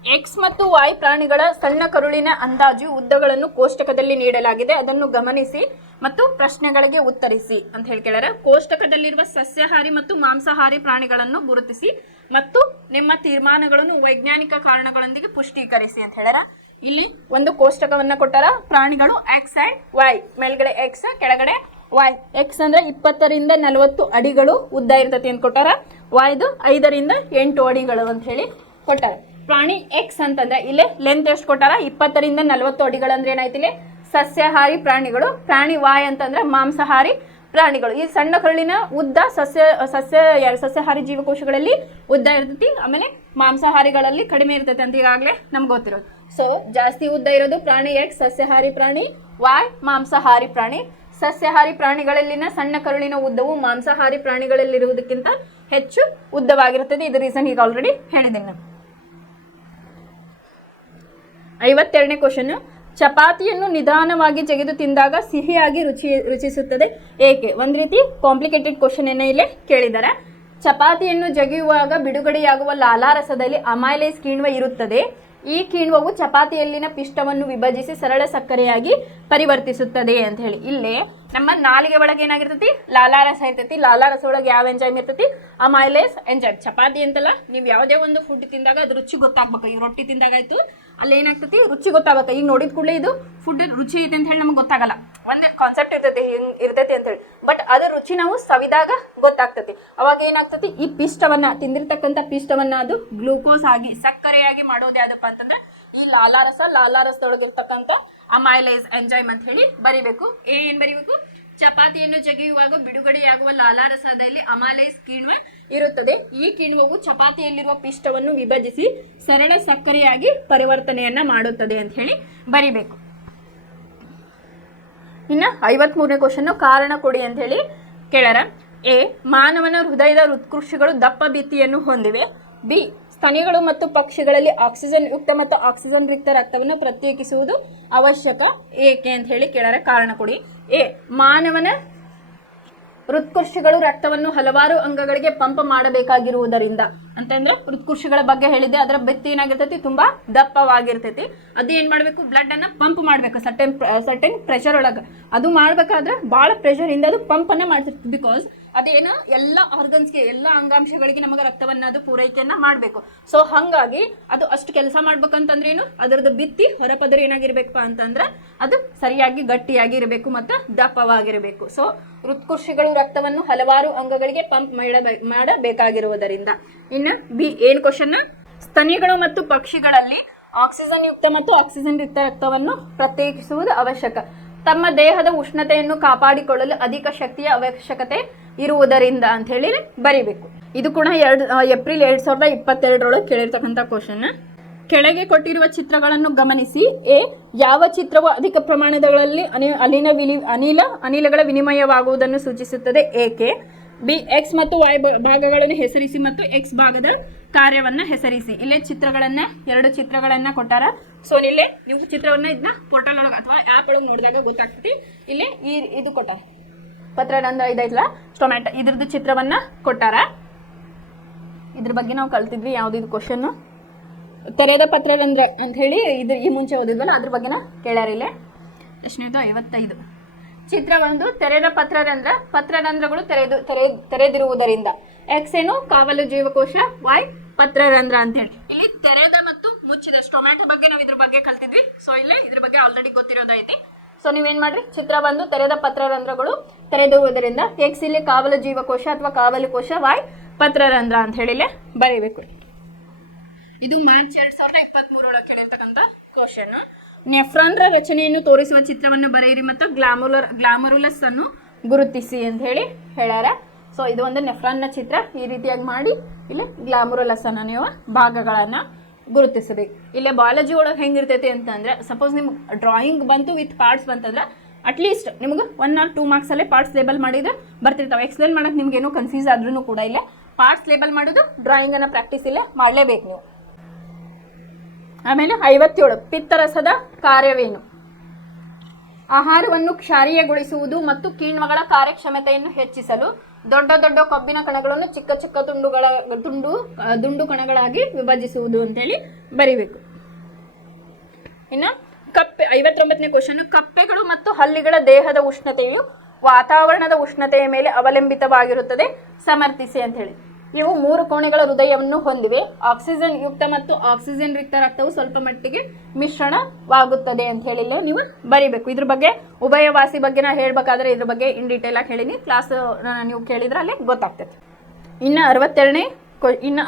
ಎಕ್ಸ್ ಮತ್ತು ವೈ ಪ್ರಾಣಿಗಳ ಸಣ್ಣ ಕರುಳಿನ ಅಂದಾಜು ಉದ್ದಗಳನ್ನು ಕೋಷ್ಟಕದಲ್ಲಿ ನೀಡಲಾಗಿದೆ, ಅದನ್ನು ಗಮನಿಸಿ ಮತ್ತು ಪ್ರಶ್ನೆಗಳಿಗೆ ಉತ್ತರಿಸಿ ಅಂತ ಹೇಳಿ ಕೇಳ್ಯಾರ. ಕೋಷ್ಟಕದಲ್ಲಿರುವ ಸಸ್ಯಾಹಾರಿ ಮತ್ತು ಮಾಂಸಾಹಾರಿ ಪ್ರಾಣಿಗಳನ್ನು ಗುರುತಿಸಿ ಮತ್ತು ನಿಮ್ಮ ತೀರ್ಮಾನಗಳನ್ನು ವೈಜ್ಞಾನಿಕ ಕಾರಣಗಳೊಂದಿಗೆ ಪುಷ್ಟೀಕರಿಸಿ ಅಂತ ಹೇಳ್ಯಾರ. ಇಲ್ಲಿ ಒಂದು ಕೋಷ್ಟಕವನ್ನ ಕೊಟ್ಟಾರ. ಪ್ರಾಣಿಗಳು ಎಕ್ಸ್ ಅಂಡ್ ವೈ, ಮೇಲ್ಗಡೆ ಎಕ್ಸ್ ಕೆಳಗಡೆ ವೈ. ಎಕ್ಸ್ ಅಂದ್ರೆ 20 ರಿಂದ 40 ಅಡಿಗಳು ಉದ್ದ ಇರ್ತತಿ ಅಂತ ಕೊಟ್ಟಾರ. ವೈದು 5 ರಿಂದ 8 ಅಡಿಗಳು ಅಂತ ಹೇಳಿ ಕೊಟ್ಟಾರ. ಪ್ರಾಣಿ ಎಕ್ಸ್ ಅಂತಂದ್ರೆ ಇಲ್ಲಿ ಲೆಂತ್ ಎಷ್ಟು ಕೊಟ್ಟಾರ, 20 ರಿಂದ 40 ಅಡಿಗಳು ಅಂದ್ರೆ ಏನಾಯ್ತು ಇಲ್ಲಿ ಸಸ್ಯಾಹಾರಿ ಪ್ರಾಣಿಗಳು. ಪ್ರಾಣಿ ವಾಯ್ ಅಂತಂದ್ರೆ ಮಾಂಸಾಹಾರಿ ಪ್ರಾಣಿಗಳು. ಈ ಸಣ್ಣ ಕರುಳಿನ ಉದ್ದ ಸಸ್ಯಾಹಾರಿ ಜೀವಕೋಶಗಳಲ್ಲಿ ಉದ್ದ ಇರ್ತೈತಿ, ಆಮೇಲೆ ಮಾಂಸಾಹಾರಿಗಳಲ್ಲಿ ಕಡಿಮೆ ಇರ್ತೈತಿ ಅಂತ ಈಗಾಗಲೇ ನಮ್ಗೆ ಗೊತ್ತಿರೋದು. ಸೊ ಜಾಸ್ತಿ ಉದ್ದ ಇರೋದು ಪ್ರಾಣಿ ಎಕ್ಸ್ ಸಸ್ಯಾಹಾರಿ ಪ್ರಾಣಿ, ವಾಯ್ ಮಾಂಸಾಹಾರಿ ಪ್ರಾಣಿ. ಸಸ್ಯಾಹಾರಿ ಪ್ರಾಣಿಗಳಲ್ಲಿನ ಸಣ್ಣ ಕರುಳಿನ ಉದ್ದವು ಮಾಂಸಾಹಾರಿ ಪ್ರಾಣಿಗಳಲ್ಲಿರುವುದಕ್ಕಿಂತ ಹೆಚ್ಚು ಉದ್ದವಾಗಿರುತ್ತದೆ. ಇದು ರೀಸನ್ ಈಗ ಆಲ್ರೆಡಿ ಹೇಳಿದ್ದೀನಿ ನಾನು. 52ನೇ ಕ್ವಶನ್, ಚಪಾತಿಯನ್ನು ನಿಧಾನವಾಗಿ ಜಗಿದು ತಿಂದಾಗ ಸಿಹಿಯಾಗಿ ರುಚಿಸುತ್ತದೆ ಏಕೆ? ಒಂದ್ ರೀತಿ ಕಾಂಪ್ಲಿಕೇಟೆಡ್ ಕ್ವಶನ್ ಏನೇ ಇಲ್ಲೇ ಕೇಳಿದ್ದಾರೆ. ಚಪಾತಿಯನ್ನು ಜಗಿಯುವಾಗ ಬಿಡುಗಡೆಯಾಗುವ ಲಾಲಾರಸದಲ್ಲಿ ಅಮೈಲೇಸ್ ಕಿಣ್ವ ಇರುತ್ತದೆ. ಈ ಕಿಣ್ವವು ಚಪಾತಿಯಲ್ಲಿನ ಪಿಷ್ಟವನ್ನು ವಿಭಜಿಸಿ ಸರಳ ಸಕ್ಕರೆಯಾಗಿ ಪರಿವರ್ತಿಸುತ್ತದೆ ಅಂತ ಹೇಳಿ. ಇಲ್ಲಿ ನಮ್ಮ ನಾಲಿಗೆ ಒಳಗೆ ಏನಾಗಿರ್ತೈತಿ, ಲಾಲಾರಸ ಇರ್ತೈತಿ. ಲಾಲಾರಸ ಒಳಗೆ ಯಾವ ಎಂಜೈಮ್ ಇರ್ತೈತಿ, ಅಮೈಲೇಸ್ ಎಂಜೈಮ್. ಚಪಾತಿ ಅಂತಲ್ಲ, ನೀವು ಯಾವುದೇ ಒಂದು ಫುಡ್ ತಿಂದಾಗ ಅದು ರುಚಿ ಗೊತ್ತಾಗ್ಬೇಕು. ಈಗ ರೊಟ್ಟಿ ತಿಂದಾಗಾಯ್ತು, ಅಲ್ಲಿ ಏನಾಗ್ತೈತಿ ರುಚಿ ಗೊತ್ತಾಗಬೇಕು. ಈಗ ನೋಡಿದ ಕೂಡಲೇ ಇದು ಫುಡ್ ರುಚಿ ಐತೆ ಅಂತ ಹೇಳಿ ನಮ್ಗೆ ಗೊತ್ತಾಗಲ್ಲ. ಒಂದೇ ಕಾನ್ಸೆಪ್ಟ್ ಇರ್ತೈತಿ, ಹಿಂಗ್ ಇರ್ತೈತಿ ಅಂತ ಹೇಳಿ. ಬಟ್ ಅದ್ರ ರುಚಿ ನಾವು ಸವಿದಾಗ ಗೊತ್ತಾಗ್ತೈತಿ. ಅವಾಗ ಏನಾಗ್ತೈತಿ, ಈ ಪಿಷ್ಟವನ್ನ ತಿಂದಿರ್ತಕ್ಕಂಥ ಪಿಷ್ಟವನ್ನ ಅದು ಗ್ಲೂಕೋಸ್ ಆಗಿ ಸಕ್ಕರೆಯಾಗಿ ಮಾಡೋದು ಯಾವ್ದಪ್ಪ ಅಂತಂದ್ರೆ ಈ ಲಾಲಾರಸದೊಳಗಿರ್ತಕ್ಕಂಥ ಅಮೈಲೇಸ್ ಎಂಜೈಮ್ ಅಂತ ಹೇಳಿ ಬರಿಬೇಕು. ಏನ್ ಬರಿಬೇಕು? ಚಪಾತಿಯನ್ನು ಜಗಿಯುವಾಗ ಬಿಡುಗಡೆಯಾಗುವ ಲಾಲಾರಸದಲ್ಲಿ ಅಮೈಲೇಸ್ ಕಿಣ್ವ ಇರುತ್ತದೆ. ಈ ಕಿಣ್ವವು ಚಪಾತಿಯಲ್ಲಿರುವ ಪಿಷ್ಟವನ್ನು ವಿಭಜಿಸಿ ಸರಳ ಸಕ್ಕರೆಯಾಗಿ ಪರಿವರ್ತನೆಯನ್ನ ಮಾಡುತ್ತದೆ ಅಂತ ಹೇಳಿ ಬರಿಬೇಕು. ಇನ್ನು 53ನೇ ಕ್ವಶನ್, ಕಾರಣ ಕೊಡಿ ಅಂತ ಹೇಳಿ ಕೇಳಾರ. ಎ, ಮಾನವನ ಹೃದಯದ ಹೃತ್ಕುಕ್ಷಿಗಳು ದಪ್ಪ ಭಿತ್ತಿಯನ್ನು ಹೊಂದಿವೆ. ಬಿ, ಸ್ತನಿಗಳು ಮತ್ತು ಪಕ್ಷಿಗಳಲ್ಲಿ ಆಕ್ಸಿಜನ್ ಯುಕ್ತ ಮತ್ತು ಆಕ್ಸಿಜನ್ ರಿಕ್ತ ರಕ್ತವನ್ನು ಪ್ರತ್ಯೇಕಿಸುವುದು ಅವಶ್ಯಕ, ಏಕೆ ಅಂತ ಹೇಳಿ ಕೇಳಾರೆ. ಕಾರಣ ಕೊಡಿ. ಎ, ಮಾನವನ ಹೃತ್ಕುಕ್ಷಿಗಳು ರಕ್ತವನ್ನು ಹಲವಾರು ಅಂಗಗಳಿಗೆ ಪಂಪ್ ಮಾಡಬೇಕಾಗಿರುವುದರಿಂದ. ಅಂತಂದ್ರೆ ಹೃತ್ಕುಕ್ಷಿಗಳ ಬಗ್ಗೆ ಹೇಳಿದೆ, ಅದರ ಭಿತ್ತಿ ಏನಾಗಿರ್ತೈತಿ? ತುಂಬಾ ದಪ್ಪವಾಗಿರ್ತೈತಿ. ಅದು ಏನ್ ಮಾಡ್ಬೇಕು? ಬ್ಲಡ್ ಅನ್ನ ಪಂಪ್ ಮಾಡ್ಬೇಕು ಸರ್ಟೆನ್ ಪ್ರೆಷರ್ ಒಳಗೆ. ಅದು ಮಾಡ್ಬೇಕಾದ್ರೆ ಬಹಳ ಪ್ರೆಷರ್ ಇಂದ ಅದು ಪಂಪ್ ಅನ್ನ ಮಾಡ್ತಿರ್ತಿ. ಬಿಕಾಸ್ ಅದೇನು ಎಲ್ಲ ಆರ್ಗನ್ಸ್ಗೆ, ಎಲ್ಲ ಅಂಗಾಂಶಗಳಿಗೆ ನಮಗೆ ರಕ್ತವನ್ನ ಅದು ಪೂರೈಕೆಯನ್ನ ಮಾಡಬೇಕು. ಸೊ ಹಂಗಾಗಿ ಅದು ಅಷ್ಟು ಕೆಲಸ ಮಾಡ್ಬೇಕಂತಂದ್ರೆ ಏನು, ಅದರದ್ದು ಭಿತ್ತಿ ಹೊರಪದರ ಏನಾಗಿರ್ಬೇಕಪ್ಪ ಅಂತಂದ್ರೆ ಅದು ಸರಿಯಾಗಿ ಗಟ್ಟಿಯಾಗಿ ಇರಬೇಕು ಮತ್ತು ದಪ್ಪವಾಗಿರಬೇಕು. ಸೊ ಹೃತ್ಕುಕ್ಷಿಗಳು ರಕ್ತವನ್ನು ಹಲವಾರು ಅಂಗಗಳಿಗೆ ಪಂಪ್ ಮಾಡಬೇಕಾಗಿರುವುದರಿಂದ. ಇನ್ನು ಬಿ, ಏನ್ ಕ್ವಶನ್? ಸ್ತನಿಗಳು ಮತ್ತು ಪಕ್ಷಿಗಳಲ್ಲಿ ಆಕ್ಸಿಜನ್ ಯುಕ್ತ ಮತ್ತು ಆಕ್ಸಿಜನ್ ಯುಕ್ತ ರಕ್ತವನ್ನು ಪ್ರತ್ಯೇಕಿಸುವುದು ಅವಶ್ಯಕ. ತಮ್ಮ ದೇಹದ ಉಷ್ಣತೆಯನ್ನು ಕಾಪಾಡಿಕೊಳ್ಳಲು ಅಧಿಕ ಶಕ್ತಿಯ ಅವಶ್ಯಕತೆ ಇರುವುದರಿಂದ ಅಂತ ಹೇಳಿ ಬರಿಬೇಕು. ಇದು ಕೂಡ ಏಪ್ರಿಲ್ 2022 ಕೇಳಿರ್ತಕ್ಕಂಥ ಕ್ವಶನ್. ಕೆಳಗೆ ಕೊಟ್ಟಿರುವ ಚಿತ್ರಗಳನ್ನು ಗಮನಿಸಿ. ಎ, ಯಾವ ಚಿತ್ರವು ಅಧಿಕ ಪ್ರಮಾಣದಲ್ಲಿ ಅನಿಲಗಳ ವಿನಿಮಯವಾಗುವುದನ್ನು ಸೂಚಿಸುತ್ತದೆ, ಏಕೆ? ಬಿ, ಎಕ್ಸ್ ಮತ್ತು ವೈ ಭಾಗಗಳನ್ನು ಹೆಸರಿಸಿ ಮತ್ತು ಎಕ್ಸ್ ಭಾಗದ ಕಾರ್ಯವನ್ನ ಹೆಸರಿಸಿ. ಇಲ್ಲೇ ಎರಡು ಚಿತ್ರಗಳನ್ನ ಕೊಟ್ಟಾರ. ಸೊ ಇಲ್ಲೇ ನೀವು ಚಿತ್ರವನ್ನ ಇದನ್ನ ಪೋರ್ಟಲ್ ಒಳಗೆ ಅಥವಾ ಆ್ಯಪ್ ಒಳಗೆ ನೋಡಿದಾಗ ಗೊತ್ತಾಗ್ತದೆ. ಇಲ್ಲೇ ಇದು ಕೊಟ್ಟಾರ, ಪತ್ರರಂಧ್ರ ಇದೈತಲ್ಲ ಟೊಮ್ಯಾಟೊ, ಇದ್ರದ್ದು ಚಿತ್ರವನ್ನ ಕೊಟ್ಟಾರ. ಇದ್ರ ಬಗ್ಗೆ ನಾವು ಕಲ್ತಿದ್ವಿ. ಯಾವ್ದು ಇದು ಕ್ವಶನ್? ತೆರೆದ ಪತ್ರರಂಧ್ರ ಅಂತ ಹೇಳಿ ಈ ಮುಂಚೆ ಓದಿದ್ವಲ್ಲ, ಅದ್ರ ಬಗ್ಗೆನ ಕೇಳ್ಯಾರ. ಇಲ್ಲೇ ಎಷ್ಟನೇದು? 55. ಚಿತ್ರ 1, ತೆರೆದ ಪತ್ರರಂಧ್ರಗಳು ತೆರೆದಿರುವುದರಿಂದ. ಎಕ್ಸ್ ಏನು? ಕಾವಲು ಜೀವಕೋಶ. ವೈ ಪತ್ರರಂಧ್ರ ಅಂತ ಹೇಳಿ. ಇಲ್ಲಿ ತೆರೆದ ಮತ್ತು ಮುಚ್ಚಿದ ಟೊಮ್ಯಾಟೊ ಬಗ್ಗೆ ನಾವು ಇದ್ರ ಬಗ್ಗೆ ಕಲ್ತಿದ್ವಿ. ಸೊ ಇಲ್ಲೇ ಇದ್ರ ಬಗ್ಗೆ ಆಲ್ರೆಡಿ ಗೊತ್ತಿರೋದೈತಿ. ಸೊ ನೀವೇನ್ ಮಾಡ್ರಿ, ಚಿತ್ರ 1, ತೆರೆದ ಪತ್ರರಂಧ್ರಗಳು ತೆರೆದಿರುವುದರಿಂದ. ಎಕ್ಸ್ ಇಲ್ಲಿ ಕಾವಲು ಜೀವಕೋಶ ಅಥವಾ ಕಾವಲು ಕೋಶ. ವೈ ಪತ್ರರಂಧ್ರ ಅಂತ ಹೇಳಿಲೆ ಬರೀಬೇಕು. ಇದು ಮಾರ್ಚ್ 2023 ಕೇಳಿರ್ತಕ್ಕಂಥ ಕ್ವಶನ್. ನೆಫ್ರಾನ್ರ ರಚನೆಯನ್ನು ತೋರಿಸುವ ಚಿತ್ರವನ್ನು ಬರೆಯಿರಿ ಮತ್ತು ಗ್ಲಾಮರುಲಸ್ ಅನ್ನು ಗುರುತಿಸಿ ಅಂತ ಹೇಳಿ ಹೇಳ್ಯಾರ. ಸೊ ಇದು ಒಂದು ನೆಫ್ರಾನ್ನ ಚಿತ್ರ. ಈ ರೀತಿಯಾಗಿ ಮಾಡಿ ಇಲ್ಲಿ ಗ್ಲಾಮರುಲಸ್ ಅನ್ನ ನೀವು ಭಾಗಗಳನ್ನ ಗುರುತಿಸಬೇಕು. ಇಲ್ಲೇ ಬಯಾಲಜಿ ಒಳಗೆ ಹೆಂಗಿರ್ತೈತಿ ಅಂತಂದ್ರೆ, ಸಪೋಸ್ ನಿಮ್ಗೆ ಡ್ರಾಯಿಂಗ್ ಬಂತು ವಿತ್ ಪಾರ್ಟ್ಸ್ ಬಂತಂದ್ರೆ ಅಟ್ಲೀಸ್ಟ್ ನಿಮ್ಗೆ 1 or 2 ಮಾರ್ಕ್ಸ್ ಅಲ್ಲೇ ಪಾರ್ಟ್ಸ್ ಲೇಬಲ್ ಮಾಡಿದ್ರೆ ಬರ್ತಿರ್ತಾವೆ. ಎಕ್ಸ್ಪ್ಲೇನ್ ಮಾಡಕ್ಕೆ ನಿಮ್ಗೆ ಏನೋ ಕನ್ಫ್ಯೂಸ್ ಆದ್ರೂ ಕೂಡ ಇಲ್ಲೇ ಪಾರ್ಟ್ಸ್ ಲೇಬಲ್ ಮಾಡೋದು, ಡ್ರಾಯಿಂಗ್ ಅನ್ನ ಪ್ರಾಕ್ಟೀಸ್ ಇಲ್ಲೇ ಮಾಡಲೇಬೇಕು ನೀವು. ಆಮೇಲೆ 57, ಪಿತ್ತರಸದ ಕಾರ್ಯವೇನು? ಆಹಾರವನ್ನು ಕ್ಷಾರೀಯಗೊಳಿಸುವುದು ಮತ್ತು ಕಿಣ್ವಗಳ ಕಾರ್ಯಕ್ಷಮತೆಯನ್ನು ಹೆಚ್ಚಿಸಲು ದೊಡ್ಡ ದೊಡ್ಡ ಕೊಬ್ಬಿನ ಕಣಗಳನ್ನು ಚಿಕ್ಕ ಚಿಕ್ಕ ದುಂಡು ಕಣಗಳಾಗಿ ವಿಭಜಿಸುವುದು ಅಂತೇಳಿ ಬರಿಬೇಕು. ಇನ್ನು 59ನೇ ಕ್ವಶನ್, ಕಪ್ಪೆಗಳು ಮತ್ತು ಹಲ್ಲಿಗಳ ದೇಹದ ಉಷ್ಣತೆಯು ವಾತಾವರಣದ ಉಷ್ಣತೆಯ ಮೇಲೆ ಅವಲಂಬಿತವಾಗಿರುತ್ತದೆ, ಸಮರ್ಥಿಸಿ ಅಂತ ಹೇಳಿ. ಇವು 3 ಕೋಣೆಗಳ ಹೃದಯವನ್ನು ಹೊಂದಿವೆ. ಆಕ್ಸಿಜನ್ ಯುಕ್ತ ಮತ್ತು ಆಕ್ಸಿಜನ್ ರಿಕ್ತ ರಕ್ತವು ಸ್ವಲ್ಪ ಮಟ್ಟಿಗೆ ಮಿಶ್ರಣವಾಗುತ್ತದೆ ಅಂತ ಹೇಳಿ ನೀವು ಬರಿಬೇಕು. ಇದ್ರ ಬಗ್ಗೆ ಉಭಯವಾಸಿ ಬಗ್ಗೆ ನಾ ಹೇಳ್ಬೇಕಾದ್ರೆ ಇದ್ರ ಬಗ್ಗೆ ಇನ್ ಡೀಟೇಲ್ ಆಗಿ ಹೇಳಿನಿ. ಕ್ಲಾಸ್ ನೀವು ಕೇಳಿದ್ರೆ ಅಲ್ಲಿ ಗೊತ್ತಾಗ್ತದೆ. ಇನ್ನು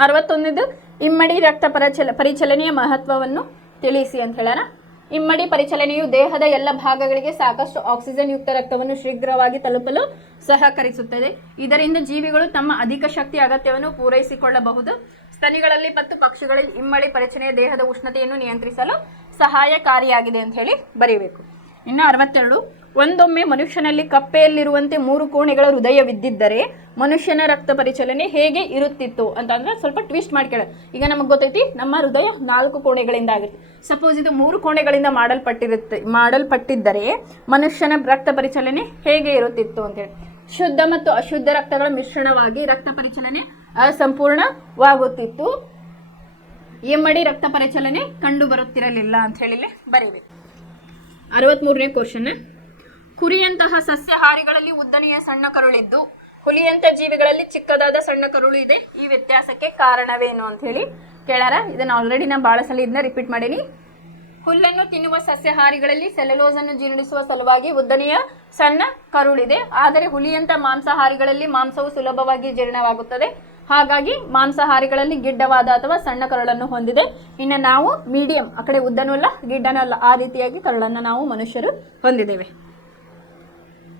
61 ಇಮ್ಮಡಿ ರಕ್ತ ಪರಿಚಲನೆಯ ಮಹತ್ವವನ್ನು ತಿಳಿಸಿ ಅಂತ ಹೇಳಾರ. ಇಮ್ಮಡಿ ಪರಿಚಲನೆಯು ದೇಹದ ಎಲ್ಲ ಭಾಗಗಳಿಗೆ ಸಾಕಷ್ಟು ಆಕ್ಸಿಜನ್ ಯುಕ್ತ ರಕ್ತವನ್ನು ಶೀಘ್ರವಾಗಿ ತಲುಪಲು ಸಹಕರಿಸುತ್ತದೆ. ಇದರಿಂದ ಜೀವಿಗಳು ತಮ್ಮ ಅಧಿಕ ಶಕ್ತಿ ಅಗತ್ಯವನ್ನು ಪೂರೈಸಿಕೊಳ್ಳಬಹುದು. ಸ್ತನಿಗಳಲ್ಲಿ ಮತ್ತು ಪಕ್ಷಿಗಳಲ್ಲಿ ಇಮ್ಮಡಿ ಪರಿಚಲನೆಯ ದೇಹದ ಉಷ್ಣತೆಯನ್ನು ನಿಯಂತ್ರಿಸಲು ಸಹಾಯಕಾರಿಯಾಗಿದೆ ಅಂತ ಹೇಳಿ ಬರೀಬೇಕು. ಇನ್ನು 62, ಒಂದೊಮ್ಮೆ ಮನುಷ್ಯನಲ್ಲಿ ಕಪ್ಪೆಯಲ್ಲಿರುವಂತೆ 3 ಕೋಣೆಗಳ ಹೃದಯವಿದ್ದಿದ್ದರೆ ಮನುಷ್ಯನ ರಕ್ತ ಪರಿಚಲನೆ ಹೇಗೆ ಇರುತ್ತಿತ್ತು ಅಂತಂದ್ರೆ ಸ್ವಲ್ಪ ಟ್ವಿಸ್ಟ್ ಮಾಡ್ಕೊಳ್ಳ. ಈಗ ನಮಗೆ ಗೊತ್ತೈತಿ ನಮ್ಮ ಹೃದಯ 4 ಕೋಣೆಗಳಿಂದ ಆಗುತ್ತೆ. ಸಪೋಸ್ ಇದು 3 ಕೋಣೆಗಳಿಂದ ಮಾಡಲ್ಪಟ್ಟಿದ್ದರೆ ಮನುಷ್ಯನ ರಕ್ತ ಪರಿಚಲನೆ ಹೇಗೆ ಇರುತ್ತಿತ್ತು ಅಂತೇಳಿ. ಶುದ್ಧ ಮತ್ತು ಅಶುದ್ಧ ರಕ್ತಗಳ ಮಿಶ್ರಣವಾಗಿ ರಕ್ತ ಪರಿಚಲನೆ ಅಸಂಪೂರ್ಣವಾಗುತ್ತಿತ್ತು. ಇಮ್ಮಡಿ ರಕ್ತ ಪರಿಚಲನೆ ಕಂಡು ಬರುತ್ತಿರಲಿಲ್ಲ ಅಂತ ಹೇಳಿ ಬರೀಬೇಕು. 63ನೇ ಕ್ವಶನ್, ಕುರಿಯಂತಹ ಸಸ್ಯಾಹಾರಿಗಳಲ್ಲಿ ಉದ್ದನೆಯ ಸಣ್ಣ ಕರುಳಿದ್ದು ಹುಲಿಯಂತ ಜೀವಿಗಳಲ್ಲಿ ಚಿಕ್ಕದಾದ ಸಣ್ಣ ಕರುಳು ಇದೆ. ಈ ವ್ಯತ್ಯಾಸಕ್ಕೆ ಕಾರಣವೇನು ಅಂತ ಹೇಳಿ ಕೇಳಾರ. ಇದನ್ನ ಆಲ್ರೆಡಿ ನಾನು ಭಾಳ ಸಲ ಇದನ್ನ ರಿಪೀಟ್ ಮಾಡೀನಿ. ಹುಲ್ಲನ್ನು ತಿನ್ನುವ ಸಸ್ಯಾಹಾರಿಗಳಲ್ಲಿ ಸೆಲ್ಯುಲೋಸ್ ಅನ್ನು ಜೀರ್ಣಿಸುವ ಸಲುವಾಗಿ ಉದ್ದನೆಯ ಸಣ್ಣ ಕರುಳಿದೆ. ಆದರೆ ಹುಲಿಯಂತ ಮಾಂಸಾಹಾರಿಗಳಲ್ಲಿ ಮಾಂಸವು ಸುಲಭವಾಗಿ ಜೀರ್ಣವಾಗುತ್ತದೆ. ಹಾಗಾಗಿ ಮಾಂಸಾಹಾರಿಗಳಲ್ಲಿ ಗಿಡ್ಡವಾದ ಅಥವಾ ಸಣ್ಣ ಕರಳನ್ನು ಹೊಂದಿದೆ. ಇನ್ನು ನಾವು ಮೀಡಿಯಂ, ಆ ಕಡೆ ಉದ್ದನೂ ಅಲ್ಲ ಗಿಡ್ಡನೂ ಅಲ್ಲ, ಆ ರೀತಿಯಾಗಿ ಕರಳನ್ನು ನಾವು ಮನುಷ್ಯರು ಹೊಂದಿದ್ದೇವೆ.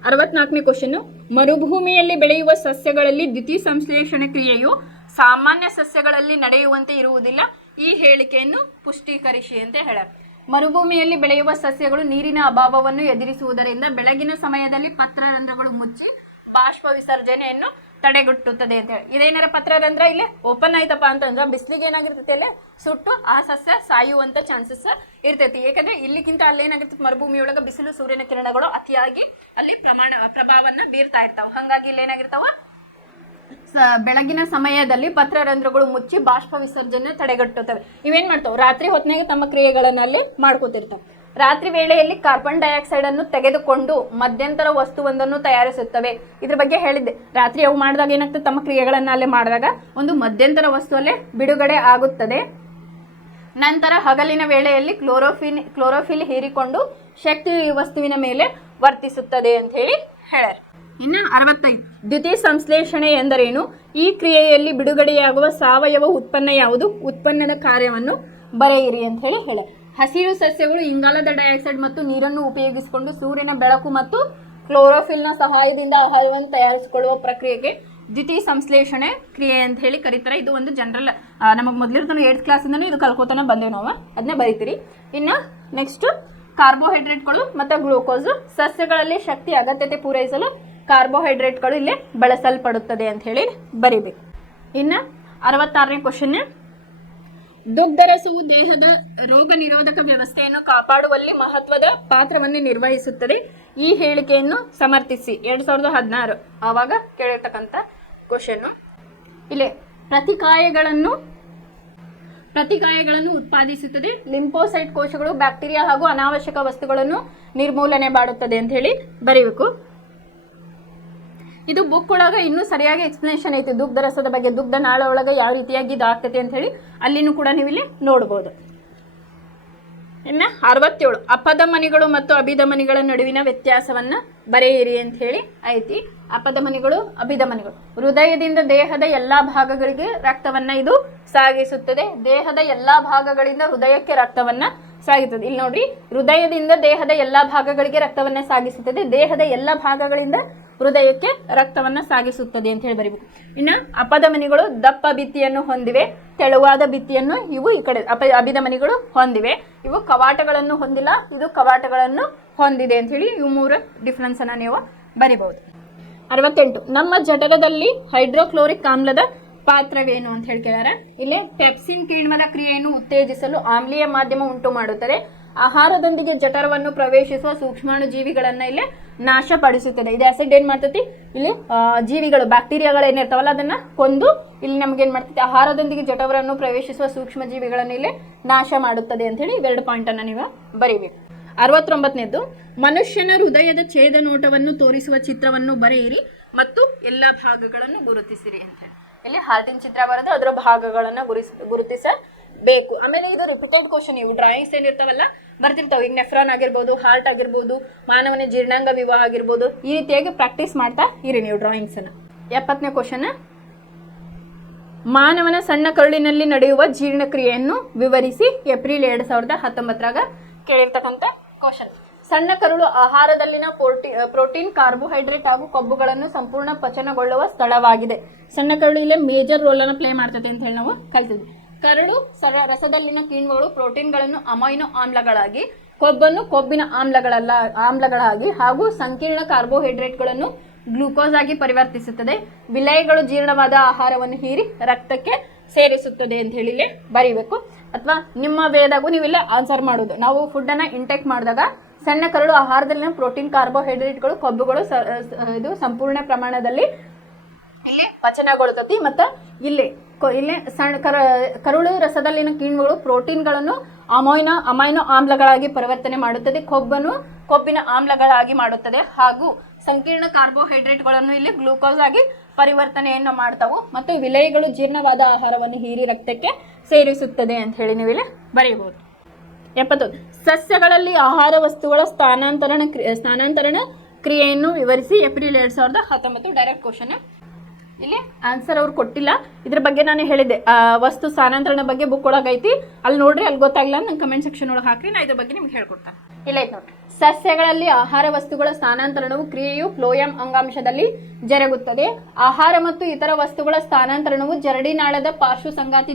64ನೇ ಕ್ವಶನ್, ಮರುಭೂಮಿಯಲ್ಲಿ ಬೆಳೆಯುವ ಸಸ್ಯಗಳಲ್ಲಿ ದ್ಯುತಿ ಸಂಶ್ಲೇಷಣೆ ಕ್ರಿಯೆಯು ಸಾಮಾನ್ಯ ಸಸ್ಯಗಳಲ್ಲಿ ನಡೆಯುವಂತೆ ಇರುವುದಿಲ್ಲ. ಈ ಹೇಳಿಕೆಯನ್ನು ಪುಷ್ಟೀಕರಿಸಿ ಅಂತ ಹೇಳ್ಯಾರ. ಮರುಭೂಮಿಯಲ್ಲಿ ಬೆಳೆಯುವ ಸಸ್ಯಗಳು ನೀರಿನ ಅಭಾವವನ್ನು ಎದುರಿಸುವುದರಿಂದ ಬೆಳಗಿನ ಸಮಯದಲ್ಲಿ ಪತ್ರರಂಧ್ರಗಳು ಮುಚ್ಚಿ ಬಾಷ್ಪ ವಿಸರ್ಜನೆಯನ್ನು ತಡೆಗಟ್ಟುತ್ತದೆ ಅಂತ ಹೇಳಿ. ಇದೇನಾರ ಪತ್ರರಂಧ್ರ ಇಲ್ಲೇ ಓಪನ್ ಆಯ್ತಪ್ಪ ಅಂತಂದ್ರೆ ಬಿಸಿಲಿಗೆ ಏನಾಗಿರ್ತೈತಿ ಅಲ್ಲೇ ಸುಟ್ಟು ಆ ಸಸ್ಯ ಸಾಯುವಂತ ಚಾನ್ಸಸ್ ಇರ್ತೈತಿ. ಯಾಕಂದ್ರೆ ಇಲ್ಲಿಗಿಂತ ಅಲ್ಲೇನಾಗಿರ್ತೈತಿ, ಮರುಭೂಮಿಯೊಳಗೆ ಬಿಸಿಲು ಸೂರ್ಯನ ಕಿರಣಗಳು ಅತಿಯಾಗಿ ಅಲ್ಲಿ ಪ್ರಭಾವನ್ನ ಬೀರ್ತಾ ಇರ್ತಾವ. ಹಂಗಾಗಿ ಇಲ್ಲಿ ಏನಾಗಿರ್ತಾವ, ಬೆಳಗಿನ ಸಮಯದಲ್ಲಿ ಪತ್ರರಂಧ್ರಗಳು ಮುಚ್ಚಿ ಬಾಷ್ಪ ವಿಸರ್ಜನೆ ತಡೆಗಟ್ಟುತ್ತವೆ. ಇವೇನ್ ಮಾಡ್ತಾವ, ರಾತ್ರಿ ಹೊತ್ತಿನಾಗ ತಮ್ಮ ಕ್ರಿಯೆಗಳನ್ನ ಅಲ್ಲಿ ಮಾಡ್ಕೋತಿರ್ತಾವೆ. ರಾತ್ರಿ ವೇಳೆಯಲ್ಲಿ ಕಾರ್ಬನ್ ಡೈಆಕ್ಸೈಡ್ ಅನ್ನು ತೆಗೆದುಕೊಂಡು ಮಧ್ಯಂತರ ವಸ್ತುವೊಂದನ್ನು ತಯಾರಿಸುತ್ತವೆ. ಇದ್ರ ಬಗ್ಗೆ ಹೇಳಿದ್ದೆ. ರಾತ್ರಿ ಅವು ಮಾಡಿದಾಗ ಏನಾಗ್ತದೆ, ತಮ್ಮ ಕ್ರಿಯೆಗಳನ್ನ ಅಲ್ಲೇ ಮಾಡಿದಾಗ ಒಂದು ಮಧ್ಯಂತರ ವಸ್ತು ಅಲ್ಲೇ ಬಿಡುಗಡೆ ಆಗುತ್ತದೆ. ನಂತರ ಹಗಲಿನ ವೇಳೆಯಲ್ಲಿ ಕ್ಲೋರೋಫಿಲ್ ಹೀರಿಕೊಂಡು ಶಕ್ತಿ ವಸ್ತುವಿನ ಮೇಲೆ ವರ್ತಿಸುತ್ತದೆ ಅಂತ ಹೇಳಿ ಹೇಳ್ಯಾರ. ಇನ್ನು 65, ದ್ಯುತಿ ಸಂಶ್ಲೇಷಣೆ ಎಂದರೇನು? ಈ ಕ್ರಿಯೆಯಲ್ಲಿ ಬಿಡುಗಡೆಯಾಗುವ ಸಾವಯವ ಉತ್ಪನ್ನ ಯಾವುದು? ಉತ್ಪನ್ನದ ಕಾರ್ಯವನ್ನು ಬರೆಯಿರಿ ಅಂತ ಹೇಳಿ ಹೇಳ್ಯಾರ. ಹಸಿರು ಸಸ್ಯಗಳು ಇಂಗಾಲದ ಡೈಆಕ್ಸೈಡ್ ಮತ್ತು ನೀರನ್ನು ಉಪಯೋಗಿಸಿಕೊಂಡು ಸೂರ್ಯನ ಬೆಳಕು ಮತ್ತು ಕ್ಲೋರೋಫಿಲ್ನ ಸಹಾಯದಿಂದ ಆಹಾರವನ್ನು ತಯಾರಿಸಿಕೊಳ್ಳುವ ಪ್ರಕ್ರಿಯೆಗೆ ದ್ಯುತಿ ಸಂಶ್ಲೇಷಣೆ ಕ್ರಿಯೆ ಅಂತ ಹೇಳಿ ಕರೀತಾರೆ. ಇದು ಒಂದು ಜನರಲ್, ನಮಗೆ ಮೊದಲಿರ್ತಾನೆ 8th ಕ್ಲಾಸಿಂದನೂ ಇದು ಕಲ್ಕೋತಾನೆ ಬಂದೇವೆ ನಾವು, ಅದನ್ನೇ ಬರೀತೀರಿ. ಇನ್ನು ನೆಕ್ಸ್ಟ್, ಕಾರ್ಬೋಹೈಡ್ರೇಟ್ಗಳು ಮತ್ತು ಗ್ಲೂಕೋಸ್. ಸಸ್ಯಗಳಲ್ಲಿ ಶಕ್ತಿ ಅಗತ್ಯತೆ ಪೂರೈಸಲು ಕಾರ್ಬೋಹೈಡ್ರೇಟ್ಗಳು ಇಲ್ಲಿ ಬಳಸಲ್ಪಡುತ್ತದೆ ಅಂತ ಹೇಳಿ ಬರೀಬೇಕು. ಇನ್ನು 66ನೇ ಕ್ವಶನ್, ದುಗ್ಧರಸವು ದೇಹದ ರೋಗ ನಿರೋಧಕ ವ್ಯವಸ್ಥೆಯನ್ನು ಕಾಪಾಡುವಲ್ಲಿ ಮಹತ್ವದ ಪಾತ್ರವನ್ನು ನಿರ್ವಹಿಸುತ್ತದೆ. ಈ ಹೇಳಿಕೆಯನ್ನು ಸಮರ್ಥಿಸಿ. 2016 ಆವಾಗ ಕೇಳಿರ್ತಕ್ಕಂಥ ಕ್ವಶನ್ನು. ಇಲ್ಲಿ ಪ್ರತಿಕಾಯಗಳನ್ನು ಉತ್ಪಾದಿಸುತ್ತದೆ. ಲಿಂಫೋಸೈಟ್ ಕೋಶಗಳು ಬ್ಯಾಕ್ಟೀರಿಯಾ ಹಾಗೂ ಅನಾವಶ್ಯಕ ವಸ್ತುಗಳನ್ನು ನಿರ್ಮೂಲನೆ ಮಾಡುತ್ತದೆ ಅಂತ ಹೇಳಿ ಬರೀಬೇಕು. ಇದು ಬುಕ್ ಒಳಗೆ ಇನ್ನೂ ಸರಿಯಾಗಿ ಎಕ್ಸ್ಪ್ಲನೇಷನ್ ಐತಿ ದುಗ್ಧ ರಸದ ಬಗ್ಗೆ. ದುಗ್ಧ ನಾಳ ಒಳಗೆ ಯಾವ ರೀತಿಯಾಗಿ ಇದಾಗ್ತೈತಿ ಅಂತ ಹೇಳಿ ಅಲ್ಲಿನೂ ಕೂಡ ನೀವು ಇಲ್ಲಿ ನೋಡ್ಬೋದು. ಇನ್ನು 67, ಅಪಧಮನಿಗಳು ಮತ್ತು ಅಭಿಧಮನಿಗಳ ನಡುವಿನ ವ್ಯತ್ಯಾಸವನ್ನ ಬರೆಯಿರಿ ಅಂತ ಹೇಳಿ ಐತಿ. ಅಪಧಮನಿಗಳು, ಅಭಿಧಮನಿಗಳು. ಹೃದಯದಿಂದ ದೇಹದ ಎಲ್ಲಾ ಭಾಗಗಳಿಗೆ ರಕ್ತವನ್ನ ಇದು ಸಾಗಿಸುತ್ತದೆ. ದೇಹದ ಎಲ್ಲಾ ಭಾಗಗಳಿಂದ ಹೃದಯಕ್ಕೆ ರಕ್ತವನ್ನ ಸಾಗಿಸುತ್ತದೆ. ಇಲ್ಲಿ ನೋಡ್ರಿ, ಹೃದಯದಿಂದ ದೇಹದ ಎಲ್ಲಾ ಭಾಗಗಳಿಗೆ ರಕ್ತವನ್ನ ಸಾಗಿಸುತ್ತದೆ. ದೇಹದ ಎಲ್ಲಾ ಭಾಗಗಳಿಂದ ಹೃದಯಕ್ಕೆ ರಕ್ತವನ್ನ ಸಾಗಿಸುತ್ತದೆ ಅಂತ ಹೇಳಿ ಬರೀಬೇಕು. ಇನ್ನು ಅಪಧಮನಿಗಳು ದಪ್ಪ ಭಿತ್ತಿಯನ್ನು ಹೊಂದಿವೆ, ತೆಳುವಾದ ಭಿತ್ತಿಯನ್ನು ಇವು ಈ ಕಡೆ ಅಭಿಧಮನಿಗಳು ಹೊಂದಿವೆ. ಇವು ಕವಾಟಗಳನ್ನು ಹೊಂದಿಲ್ಲ, ಇದು ಕವಾಟಗಳನ್ನು ಹೊಂದಿದೆ ಅಂತ ಹೇಳಿ ಇವು 3 ಡಿಫ್ರೆನ್ಸ್ ಅನ್ನ ನೀವು ಬರಿಬಹುದು. 68, ನಮ್ಮ ಜಠರದಲ್ಲಿ ಹೈಡ್ರೋಕ್ಲೋರಿಕ್ ಆಮ್ಲದ ಪಾತ್ರವೇನು ಅಂತ ಹೇಳಿ ಕೇಳ್ಯಾರ. ಇಲ್ಲಿ ಪೆಪ್ಸಿನ್ ಕಿಣ್ವದ ಕ್ರಿಯೆಯನ್ನು ಉತ್ತೇಜಿಸಲು ಆಮ್ಲೀಯ ಮಾಧ್ಯಮ ಉಂಟು ಮಾಡುತ್ತದೆ. ಆಹಾರದೊಂದಿಗೆ ಜಠರವನ್ನು ಪ್ರವೇಶಿಸುವ ಸೂಕ್ಷ್ಮಾಣು ಜೀವಿಗಳನ್ನ ಇಲ್ಲಿ ನಾಶಪಡಿಸುತ್ತದೆ. ಇದು ಆಸಿಡ್ ಏನ್ ಮಾಡ್ತೈತಿ, ಇಲ್ಲಿ ಜೀವಿಗಳು ಬ್ಯಾಕ್ಟೀರಿಯಾಗಳು ಏನಿರ್ತಾವಲ್ಲ ಅದನ್ನ ಕೊಂದು ಇಲ್ಲಿ ನಮ್ಗೆ ಏನ್ ಮಾಡ್ತೈತಿ, ಆಹಾರದೊಂದಿಗೆ ಜಠರವನ್ನು ಪ್ರವೇಶಿಸುವ ಸೂಕ್ಷ್ಮ ಜೀವಿಗಳನ್ನು ಇಲ್ಲಿ ನಾಶ ಮಾಡುತ್ತದೆ ಅಂತ ಹೇಳಿ 2 ಪಾಯಿಂಟ್ ಅನ್ನ ನೀವು ಬರೀಬೇಕು. 69ನೇದು, ಮನುಷ್ಯನ ಹೃದಯದ ಛೇದ ನೋಟವನ್ನು ತೋರಿಸುವ ಚಿತ್ರವನ್ನು ಬರೆಯಿರಿ ಮತ್ತು ಎಲ್ಲ ಭಾಗಗಳನ್ನು ಗುರುತಿಸಿರಿ ಅಂತ ಹೇಳಿ. ಇಲ್ಲಿ ಹಾರ್ಟಿನ ಚಿತ್ರ ಬರೆದು ಅದರ ಭಾಗಗಳನ್ನ ಗುರುತಿಸಬೇಕು. ಆಮೇಲೆ ಇದು ರಿಪೀಟೆಡ್ ಕ್ವಶನ್. ಇವು ಡ್ರಾಯಿಂಗ್ಸ್ ಏನಿರ್ತಾವಲ್ಲ ಬರ್ತಿರ್ತಾವೆ. ಈಗ ನೆಫ್ರಾನ್ ಆಗಿರ್ಬೋದು, ಹಾರ್ಟ್ ಆಗಿರ್ಬೋದು, ಮಾನವನ ಜೀರ್ಣಾಂಗ ವಿವಾಹ ಆಗಿರ್ಬೋದು, ಈ ರೀತಿಯಾಗಿ ಪ್ರಾಕ್ಟೀಸ್ ಮಾಡ್ತಾ ಇರಿ ನೀವು ಡ್ರಾಯಿಂಗ್ಸ್ ಅನ್ನ. 70ನೇ ಕ್ವಶನ್, ಮಾನವನ ಸಣ್ಣ ಕರುಳಿನಲ್ಲಿ ನಡೆಯುವ ಜೀರ್ಣಕ್ರಿಯೆಯನ್ನು ವಿವರಿಸಿ. ಏಪ್ರಿಲ್ 2019 ಕೇಳಿರ್ತಕ್ಕಂಥ ಕ್ವಶನ್. ಸಣ್ಣ ಕರುಳು ಆಹಾರದಲ್ಲಿನ ಪ್ರೋಟೀನ್, ಕಾರ್ಬೋಹೈಡ್ರೇಟ್ ಹಾಗೂ ಕೊಬ್ಬುಗಳನ್ನು ಸಂಪೂರ್ಣ ಪಚನಗೊಳ್ಳುವ ಸ್ಥಳವಾಗಿದೆ. ಸಣ್ಣ ಕರುಳು ಇಲ್ಲಿ ಮೇಜರ್ ರೋಲ್ ಅನ್ನು ಪ್ಲೇ ಮಾಡ್ತದೆ ಅಂತ ಹೇಳಿ ನಾವು ಕಲ್ತಿದ್ವಿ. ಕರಳು ರಸದಲ್ಲಿನ ಕಿಣ್ವಗಳು ಪ್ರೋಟೀನ್ಗಳನ್ನು ಅಮೈನೋ ಆಮ್ಲಗಳಾಗಿ, ಕೊಬ್ಬನ್ನು ಕೊಬ್ಬಿನ ಆಮ್ಲಗಳಾಗಿ ಹಾಗೂ ಸಂಕೀರ್ಣ ಕಾರ್ಬೋಹೈಡ್ರೇಟ್ಗಳನ್ನು ಗ್ಲೂಕೋಸ್ ಆಗಿ ಪರಿವರ್ತಿಸುತ್ತದೆ. ವಿಲಯಗಳು ಜೀರ್ಣವಾದ ಆಹಾರವನ್ನು ಹೀರಿ ರಕ್ತಕ್ಕೆ ಸೇರಿಸುತ್ತದೆ ಅಂತ ಹೇಳಿ ಬರೀಬೇಕು. ಅಥವಾ ನಿಮ್ಮ ವೇದಾಗೂ ನೀವಿಲ್ಲ ಆನ್ಸರ್ ಮಾಡೋದು. ನಾವು ಫುಡ್ ಅನ್ನ ಇಂಟೇಕ್ ಮಾಡಿದಾಗ ಸಣ್ಣ ಕರಳು ಆಹಾರದಲ್ಲಿನ ಪ್ರೋಟೀನ್, ಕಾರ್ಬೋಹೈಡ್ರೇಟ್ಗಳು, ಕೊಬ್ಬುಗಳು ಇದು ಸಂಪೂರ್ಣ ಪ್ರಮಾಣದಲ್ಲಿ ಇಲ್ಲಿ ಪಚನಗೊಳ್ಳುತ್ತದೆ. ಮತ್ತು ಇಲ್ಲಿ ಸಣ್ಣ ಕರುಳು ರಸದಲ್ಲಿನ ಕಿಣ್ವಗಳು ಪ್ರೋಟೀನ್ಗಳನ್ನು ಅಮೈನೋ ಆಮ್ಲಗಳಾಗಿ ಪರಿವರ್ತನೆ ಮಾಡುತ್ತದೆ. ಕೊಬ್ಬಿನ ಆಮ್ಲಗಳಾಗಿ ಮಾಡುತ್ತದೆ ಹಾಗೂ ಸಂಕೀರ್ಣ ಕಾರ್ಬೋಹೈಡ್ರೇಟ್ಗಳನ್ನು ಇಲ್ಲಿ ಗ್ಲೂಕೋಸ್ ಆಗಿ ಪರಿವರ್ತನೆಯನ್ನು ಮಾಡ್ತಾವು. ಮತ್ತು ವಿಲಯಗಳು ಜೀರ್ಣವಾದ ಆಹಾರವನ್ನು ಹೀರಿ ರಕ್ತಕ್ಕೆ ಸೇರಿಸುತ್ತದೆ ಅಂತ ಹೇಳಿ ನೀವು ಇಲ್ಲಿ ಬರೆಯಬಹುದು. 70, ಸಸ್ಯಗಳಲ್ಲಿ ಆಹಾರ ವಸ್ತುಗಳ ಸ್ಥಾನಾಂತರಣ ಕ್ರಿಯೆಯನ್ನು ವಿವರಿಸಿ. April 2019 direct question. ಇಲ್ಲಿ ಆನ್ಸರ್ ಅವ್ರು ಕೊಟ್ಟಿಲ್ಲ. ಇದ್ರ ಬಗ್ಗೆ ನಾನು ಹೇಳಿದ್ದೆ ವಸ್ತು ಸ್ಥಾನಾಂತರಣ ಬಗ್ಗೆ ಬುಕ್ ಒಳಗೈತಿ, ಅಲ್ಲಿ ನೋಡ್ರಿ, ಅಲ್ಲಿ ಗೊತ್ತಾಗಿಲ್ಲ ನಂಗೆ ಕಮೆಂಟ್ ಸೆಕ್ಷನ್ ಒಳಗೆ ಹಾಕ್ರಿ, ನಾ ಇದ್ರ ಬಗ್ಗೆ ನಿಮ್ಗೆ ಹೇಳ್ಕೊಡ್ತೇನೆ. ಇಲ್ಲ ಐತೆ ನೋಡ್ರಿ. ಸಸ್ಯಗಳಲ್ಲಿ ಆಹಾರ ವಸ್ತುಗಳ ಸ್ಥಾನಾಂತರಣವು ಕ್ರಿಯೆಯು ಫ್ಲೋಯಂ ಅಂಗಾಂಶದಲ್ಲಿ ಜರುಗುತ್ತದೆ. ಆಹಾರ ಮತ್ತು ಇತರ ವಸ್ತುಗಳ ಸ್ಥಾನಾಂತರಣವು ಜರಡಿನಾಳದ ಪಾರ್ಶ್ವ ಸಂಗಾತಿ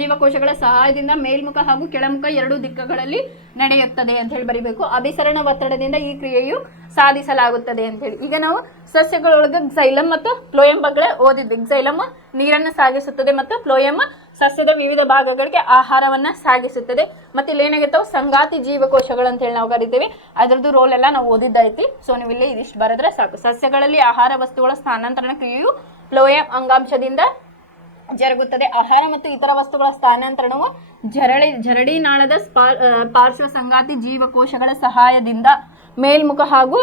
ಜೀವಕೋಶಗಳ ಸಹಾಯದಿಂದ ಮೇಲ್ಮುಖ ಹಾಗೂ ಕೆಳಮುಖ ಎರಡೂ ದಿಕ್ಕುಗಳಲ್ಲಿ ನಡೆಯುತ್ತದೆ ಅಂತ ಹೇಳಿ ಬರೀಬೇಕು. ಅಭಿಸರಣ ಒತ್ತಡದಿಂದ ಈ ಕ್ರಿಯೆಯು ಸಾಧಿಸಲಾಗುತ್ತದೆ ಅಂತ ಹೇಳಿ. ಈಗ ನಾವು ಸಸ್ಯಗಳೊಳಗೆ ಕ್ಸೈಲಮ್ ಮತ್ತು ಫ್ಲೋಯಂ ಬಗ್ಗೆ ಓದಿದ್ವಿ. ಕ್ಸೈಲಮ್ ನೀರನ್ನು ಸಾಗಿಸುತ್ತದೆ ಮತ್ತು ಫ್ಲೋಯಂ ಸಸ್ಯದ ವಿವಿಧ ಭಾಗಗಳಿಗೆ ಆಹಾರವನ್ನ ಸಾಗಿಸುತ್ತದೆ. ಮತ್ತೆ ಇಲ್ಲಿ ಏನಾಗಿರ್ತಾವೆ ಸಂಗಾತಿ ಜೀವಕೋಶಗಳು ಅಂತ ಹೇಳಿ ನಾವು ಕರಿತೀವಿ. ಅದರದ್ದು ರೋಲ್ ಎಲ್ಲ ನಾವು ಓದಿದ್ದೈತಿ. ಸೊ ನೀವು ಇಲ್ಲಿ ಇದಿಷ್ಟು ಬರೆದ್ರೆ ಸಾಕು. ಸಸ್ಯಗಳಲ್ಲಿ ಆಹಾರ ವಸ್ತುಗಳ ಸ್ಥಾನಾಂತರಣ ಕ್ರಿಯೆಯು ಫ್ಲೋಯಂ ಅಂಗಾಂಶದಿಂದ ಜರುಗುತ್ತದೆ. ಆಹಾರ ಮತ್ತು ಇತರ ವಸ್ತುಗಳ ಸ್ಥಾನಾಂತರಣವು ಜರಡಿನಾಳದ ಪಾರ್ಶ್ವ ಸಂಗಾತಿ ಜೀವಕೋಶಗಳ ಸಹಾಯದಿಂದ ಮೇಲ್ಮುಖ ಹಾಗೂ